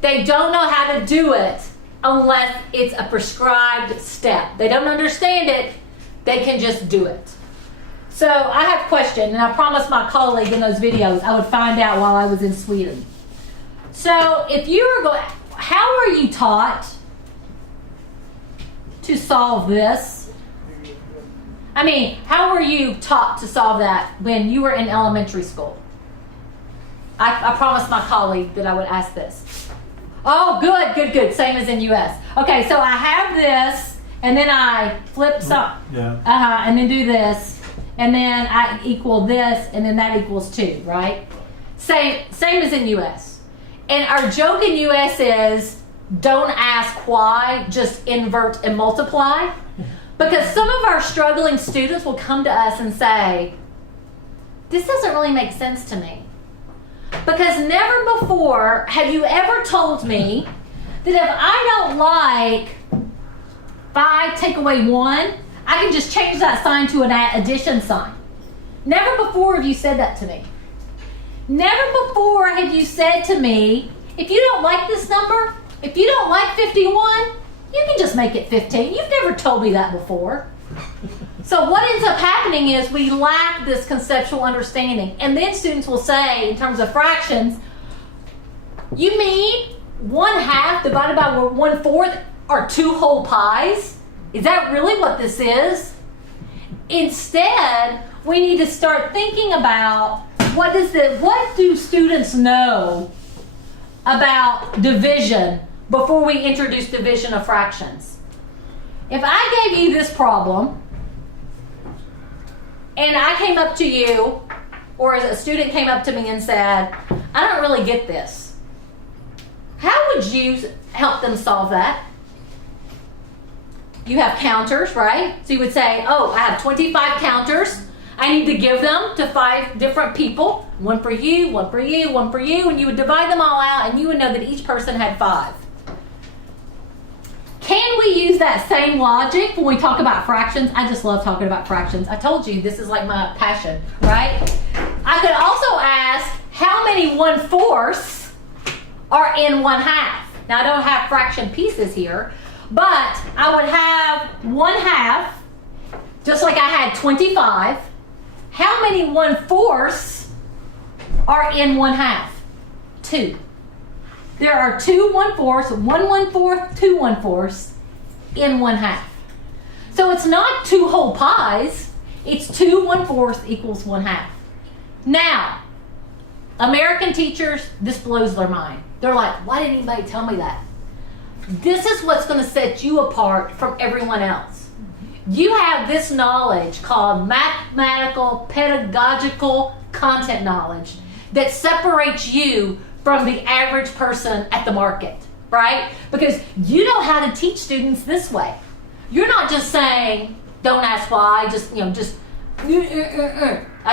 They don't know how to do it unless it's a prescribed step. They don't understand it, they can just do it. So I have a question, and I promised my colleague in those videos I would find out while I was in Sweden. So if you were going, how were you taught to solve this? I mean, how were you taught to solve that when you were in elementary school? I promised my colleague that I would ask this. Oh, good. Same as in US. Okay, so I have this, and then I flip some. Yeah. And then do this, and then I equal this, and then that equals 2, right? Same as in US. And our joke in US is, don't ask why, just invert and multiply. Because some of our struggling students will come to us and say, this doesn't really make sense to me. Because never before have you ever told me that if I don't like 5 take away 1, I can just change that sign to an addition sign. Never before have you said that to me. Never before have you said to me, if you don't like this number, if you don't like 51, you can just make it 15. You've never told me that before. So what ends up happening is we lack this conceptual understanding. And then students will say, in terms of fractions, you mean 1/2 divided by 1/4 are 2 whole pies? Is that really what this is? Instead, we need to start thinking about what do students know about division before we introduce division of fractions. If I gave you this problem, and I came up to you, or a student came up to me and said, I don't really get this. How would you help them solve that? You have counters, right? So you would say, oh, I have 25 counters. I need to give them to 5 different people. 1 for you, 1 for you, 1 for you. And you would divide them all out, and you would know that each person had 5. Can we use that same logic when we talk about fractions? I just love talking about fractions. I told you this is like my passion, right? I could also ask how many 1/4 are in 1/2. Now I don't have fraction pieces here, but I would have 1/2, just like I had 25. How many 1/4 are in 1/2? 2. There are 2 1/4, 1 1/4, 2 1/4 in 1/2. So it's not 2 whole pies, it's 2 1/4 equals 1/2. Now, American teachers, this blows their mind. They're like, why didn't anybody tell me that? This is what's going to set you apart from everyone else. You have this knowledge called mathematical, pedagogical content knowledge that separates you from the average person at the market, right? Because you know how to teach students this way. You're not just saying, don't ask why, just, I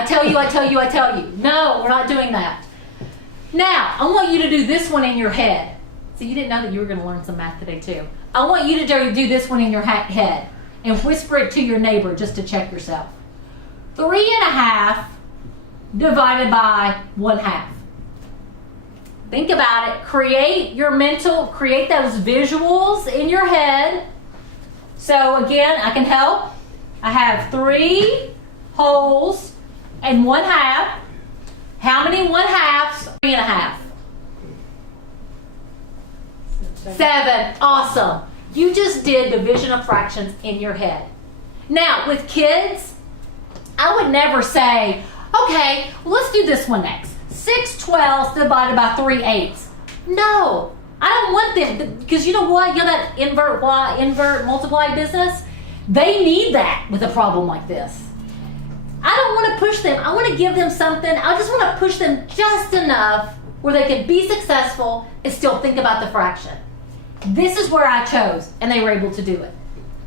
tell you, I tell you, I tell you. No, we're not doing that. Now, I want you to do this one in your head. So you didn't know that you were going to learn some math today too. I want you to do this one in your head and whisper it to your neighbor just to check yourself. 3.5 divided by 1/2. Think about it. Create those visuals in your head. So again, I can help. I have 3 wholes and 1/2. How many 1/2s? 3.5. 7. Awesome. You just did division of fractions in your head. Now, with kids, I would never say, okay, well, let's do this one next. 6/12 divided by 3/8. No, I don't want them, because you know what? You know that invert multiply business? They need that with a problem like this. I don't want to push them. I want to give them something. I just want to push them just enough where they can be successful and still think about the fraction. This is where I chose, and they were able to do it.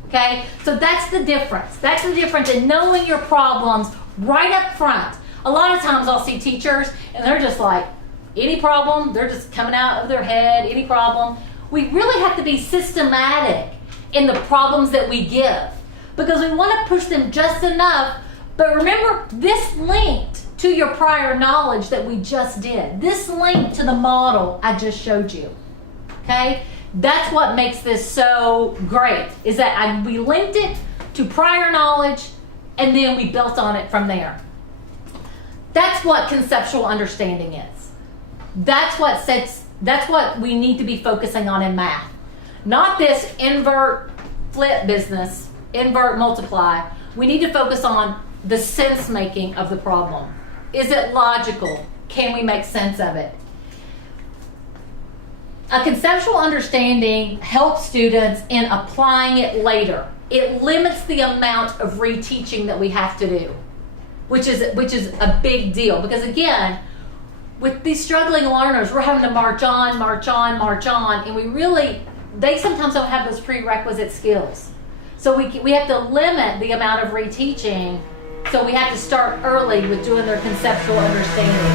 Okay? So that's the difference. That's the difference in knowing your problems right up front. A lot of times I'll see teachers, and they're just like, any problem, they're just coming out of their head, any problem. We really have to be systematic in the problems that we give, because we want to push them just enough. But remember, this linked to your prior knowledge that we just did. This linked to the model I just showed you. Okay? That's what makes this so great, is that we linked it to prior knowledge, and then we built on it from there. That's what conceptual understanding is. That's what we need to be focusing on in math. Not this invert flip business, invert multiply. We need to focus on the sense making of the problem. Is it logical? Can we make sense of it? A conceptual understanding helps students in applying it later. It limits the amount of reteaching that we have to do, which is a big deal, because again, with these struggling learners, we're having to march on, and they sometimes don't have those prerequisite skills. So we have to limit the amount of reteaching, so we have to start early with doing their conceptual understanding.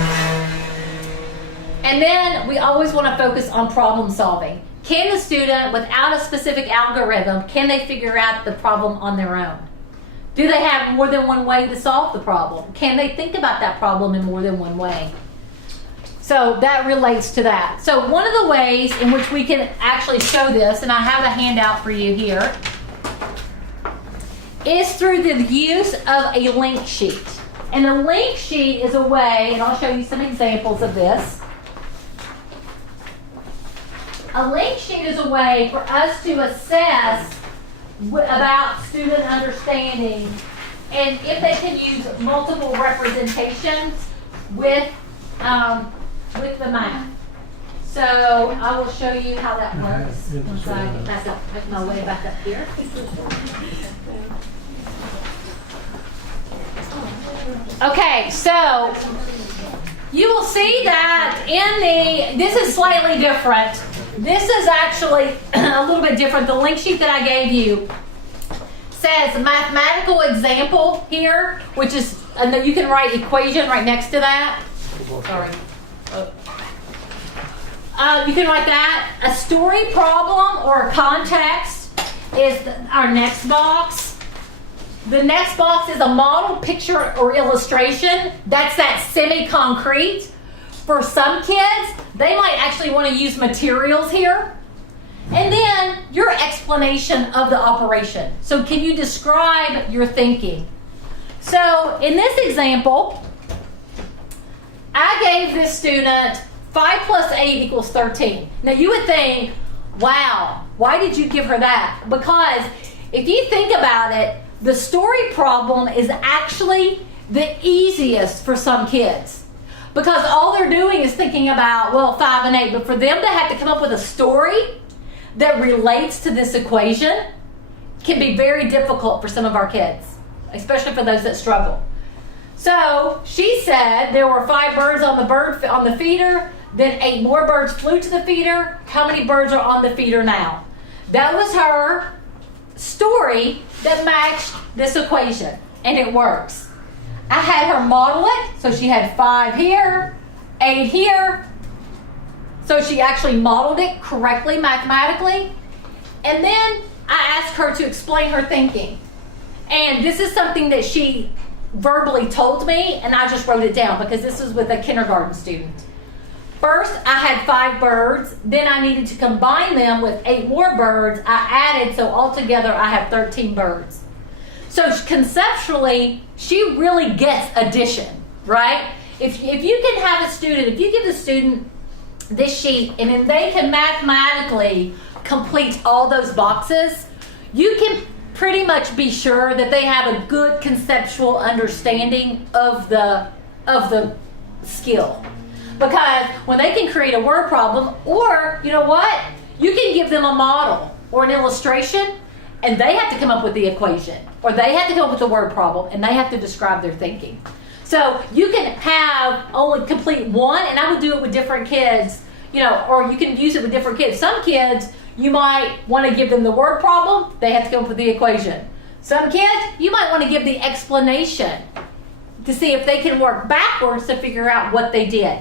And then we always want to focus on problem solving. Can the student, without a specific algorithm, can they figure out the problem on their own? Do they have more than one way to solve the problem? Can they think about that problem in more than one way? So that relates to that. So one of the ways in which we can actually show this, and I have a handout for you here, is through the use of a link sheet. And a link sheet is a way, and I'll show you some examples of this. A link sheet is a way for us to assess about student understanding, and if they can use multiple representations with the math. So I will show you how that works. Once I get back up, make my way back up here. Okay, so you will see that this is slightly different. This is actually a little bit different. The link sheet that I gave you says mathematical example here, which is, and then you can write equation right next to that. Sorry. You can write that. A story problem or a context is our next box. The next box is a model, picture, or illustration. That's that semi-concrete. For some kids, they might actually want to use materials here. And then your explanation of the operation. So can you describe your thinking? So in this example, I gave this student 5 plus 8 equals 13. Now you would think, Wow, why did you give her that? Because if you think about it, the story problem is actually the easiest for some kids. Because all they're doing is thinking about, well, 5 and 8, but for them to have to come up with a story that relates to this equation can be very difficult for some of our kids, especially for those that struggle. So she said there were 5 birds on the feeder, then 8 more birds flew to the feeder. How many birds are on the feeder now? That was her story that matched this equation, and it works. I had her model it, so she had 5 here, 8 here. So she actually modeled it correctly mathematically. And then I asked her to explain her thinking. And this is something that she verbally told me, and I just wrote it down because this was with a kindergarten student. First, I had 5 birds. Then I needed to combine them with 8 more birds. I added, so altogether I have 13 birds. So conceptually, she really gets addition, right? If you can have a student, if you give the student this sheet and then they can mathematically complete all those boxes, you can pretty much be sure that they have a good conceptual understanding of the skill. Because when they can create a word problem, or you know what, you can give them a model or an illustration, and they have to come up with the equation, or they have to come up with the word problem, and they have to describe their thinking. So you can have only complete one, and I would do it with different kids, or you can use it with different kids. Some kids, you might want to give them the word problem, they have to come up with the equation. Some kids, you might want to give the explanation to see if they can work backwards to figure out what they did.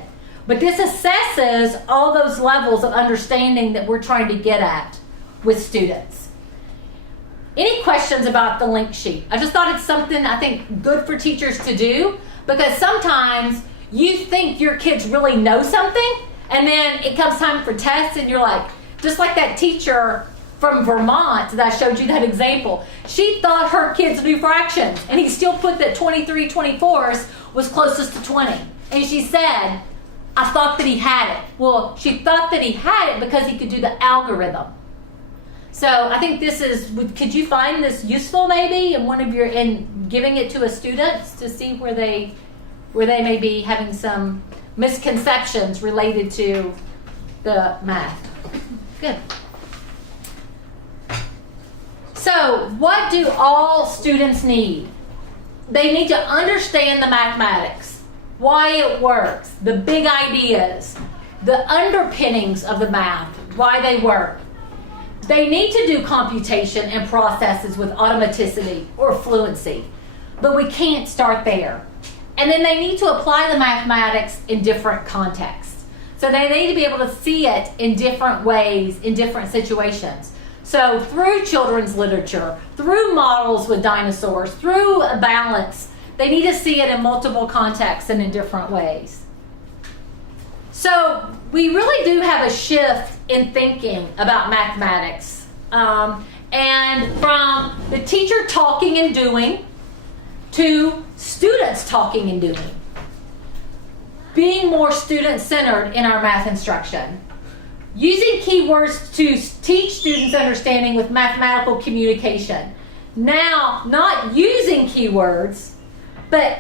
But this assesses all those levels of understanding that we're trying to get at with students. Any questions about the link sheet? I just thought it's something I think good for teachers to do, because sometimes you think your kids really know something, and then it comes time for tests and you're like, just like that teacher from Vermont that I showed you that example. She thought her kids knew fractions, and he still put that 23 24s was closest to 20. And she said, I thought that he had it. Well, she thought that he had it because he could do the algorithm. So I think this is, could you find this useful maybe in giving it to a student to see where they may be having some misconceptions related to the math? Good. So what do all students need? They need to understand the mathematics, why it works, the big ideas, the underpinnings of the math, why they work. They need to do computation and processes with automaticity or fluency, but we can't start there. And then they need to apply the mathematics in different contexts. So they need to be able to see it in different ways, in different situations. So through children's literature, through models with dinosaurs, through a balance, they need to see it in multiple contexts and in different ways. So we really do have a shift in thinking about mathematics. And from the teacher talking and doing to students talking and doing. Being more student-centered in our math instruction. Using keywords to teach students understanding with mathematical communication. Now, not using keywords, but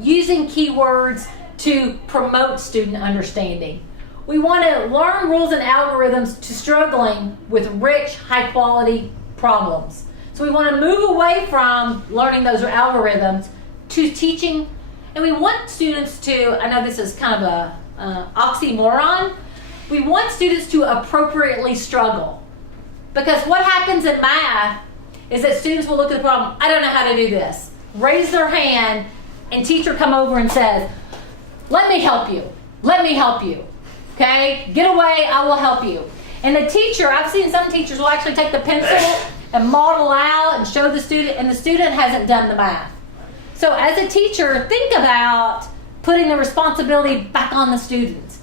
using keywords to promote student understanding. We want to learn rules and algorithms to struggling with rich, high-quality problems. So we want to move away from learning those algorithms to teaching, and we want students to, I know this is kind of a oxymoron, we want students to appropriately struggle. Because what happens in math is that students will look at the problem, I don't know how to do this. Raise their hand, and teacher come over and says, let me help you. Let me help you. Okay? Get away, I will help you. And the teacher, I've seen some teachers will actually take the pencil and model out and show the student, and the student hasn't done the math. So as a teacher, think about putting the responsibility back on the students.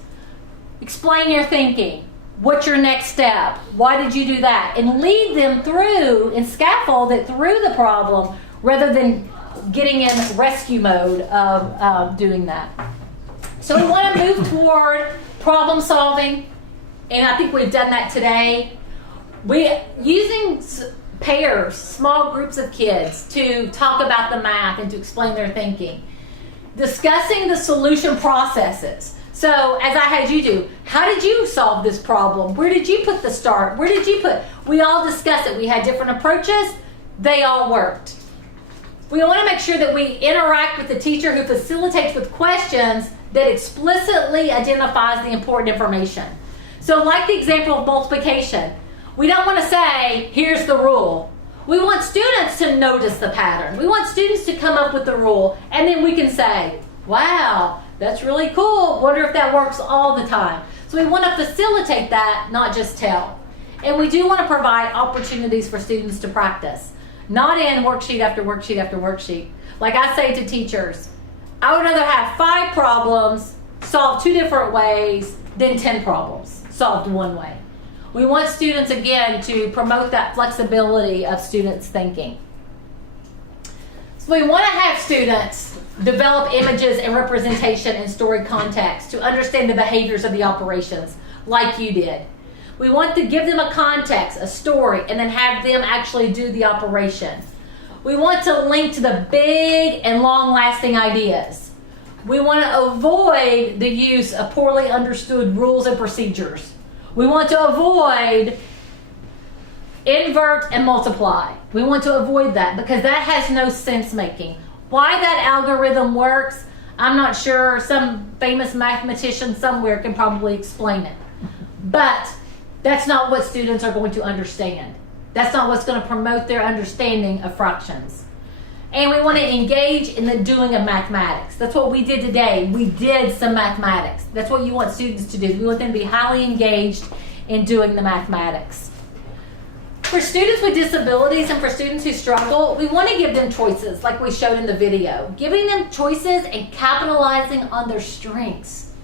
Explain your thinking. What's your next step? Why did you do that? And lead them through and scaffold it through the problem rather than getting in rescue mode of doing that. So we want to move toward problem solving, and I think we've done that today. Using pairs, small groups of kids to talk about the math and to explain their thinking. Discussing the solution processes. So as I had you do, how did you solve this problem? Where did you put the start? Where did you put? We all discussed it. We had different approaches. They all worked. We want to make sure that we interact with the teacher who facilitates with questions that explicitly identifies the important information. So like the example of multiplication, we don't want to say, here's the rule. We want students to notice the pattern. We want students to come up with the rule, and then we can say, wow, that's really cool. Wonder if that works all the time. So we want to facilitate that, not just tell. And we do want to provide opportunities for students to practice. Not in worksheet after worksheet after worksheet. Like I say to teachers, I would rather have 5 problems solved 2 different ways than 10 problems solved one way. We want students, again, to promote that flexibility of students' thinking. So we want to have students develop images and representation in story context to understand the behaviors of the operations, like you did. We want to give them a context, a story, and then have them actually do the operation. We want to link to the big and long-lasting ideas. We want to avoid the use of poorly understood rules and procedures. We want to avoid invert and multiply. We want to avoid that because that has no sense making. Why that algorithm works, I'm not sure. Some famous mathematician somewhere can probably explain it. But that's not what students are going to understand. That's not what's going to promote their understanding of fractions. And we want to engage in the doing of mathematics. That's what we did today. We did some mathematics. That's what you want students to do. We want them to be highly engaged in doing the mathematics. For students with disabilities and for students who struggle, we want to give them choices like we showed in the video. Giving them choices and capitalizing on their strengths.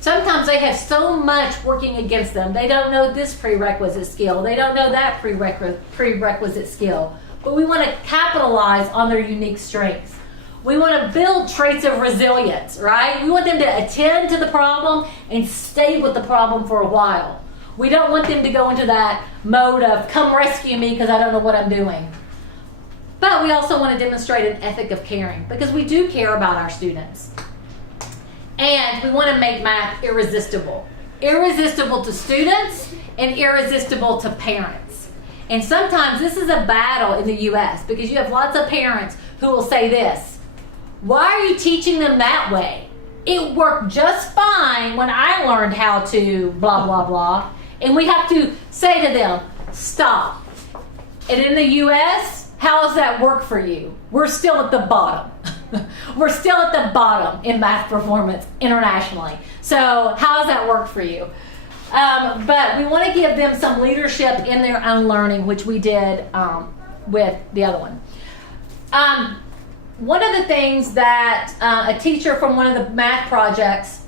Sometimes they have so much working against them. They don't know this prerequisite skill. They don't know that prerequisite skill. But we want to capitalize on their unique strengths. We want to build traits of resilience, right? We want them to attend to the problem and stay with the problem for a while. We don't want them to go into that mode of come rescue me because I don't know what I'm doing. But we also want to demonstrate an ethic of caring because we do care about our students. And we want to make math irresistible. Irresistible to students and irresistible to parents. And sometimes this is a battle in the U.S. because you have lots of parents who will say this, why are you teaching them that way? It worked just fine when I learned how to blah, blah, blah. And we have to say to them, stop. And in the U.S., how does that work for you? We're still at the bottom. We're still at the bottom in math performance internationally. So how does that work for you? But we want to give them some leadership in their own learning, which we did with the other one. One of the things that a teacher from one of the math projects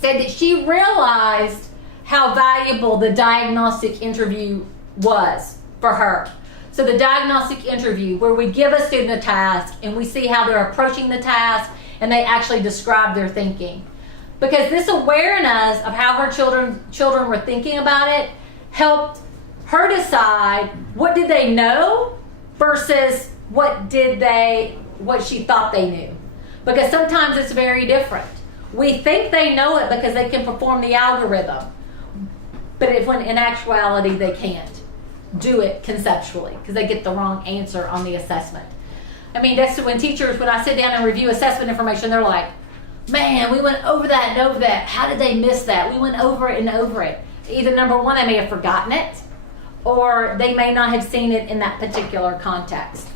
said that she realized how valuable the diagnostic interview was for her. So the diagnostic interview, where we give a student a task and we see how they're approaching the task and they actually describe their thinking. Because this awareness of how her children were thinking about it helped her decide what did they know versus what she thought they knew. Because sometimes it's very different. We think they know it because they can perform the algorithm. But when in actuality they can't do it conceptually because they get the wrong answer on the assessment. I mean, that's when I sit down and review assessment information, they're like, man, we went over that and over that. How did they miss that? We went over it and over it. Either number one, they may have forgotten it, or they may not have seen it in that particular context.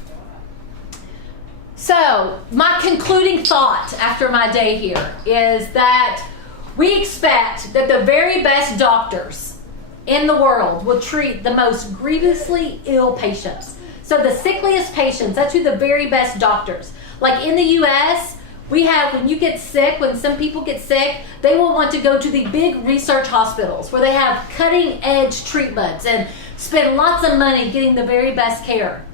So, my concluding thought after my day here is that we expect that the very best doctors in the world will treat the most grievously ill patients. So the sickliest patients, that's who the very best doctors. Like in the U.S., we have, when some people get sick, they will want to go to the big research hospitals where they have cutting edge treatments and spend lots of money getting the very best care.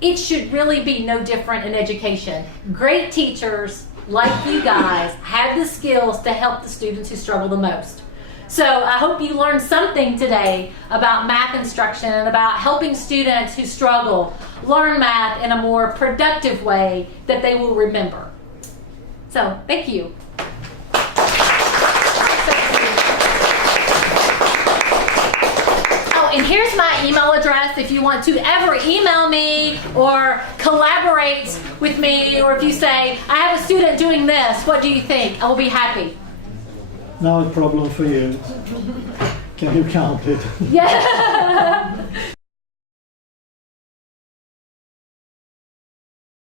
It should really be no different in education. Great teachers like you guys have the skills to help the students who struggle the most. So I hope you learned something today about math instruction and about helping students who struggle learn math in a more productive way that they will remember. So thank you. Oh, and here's my email address if you want to ever email me or collaborate with me, or if you say, I have a student doing this, what do you think? I will be happy. Now a problem for you. Can you count it? Yeah.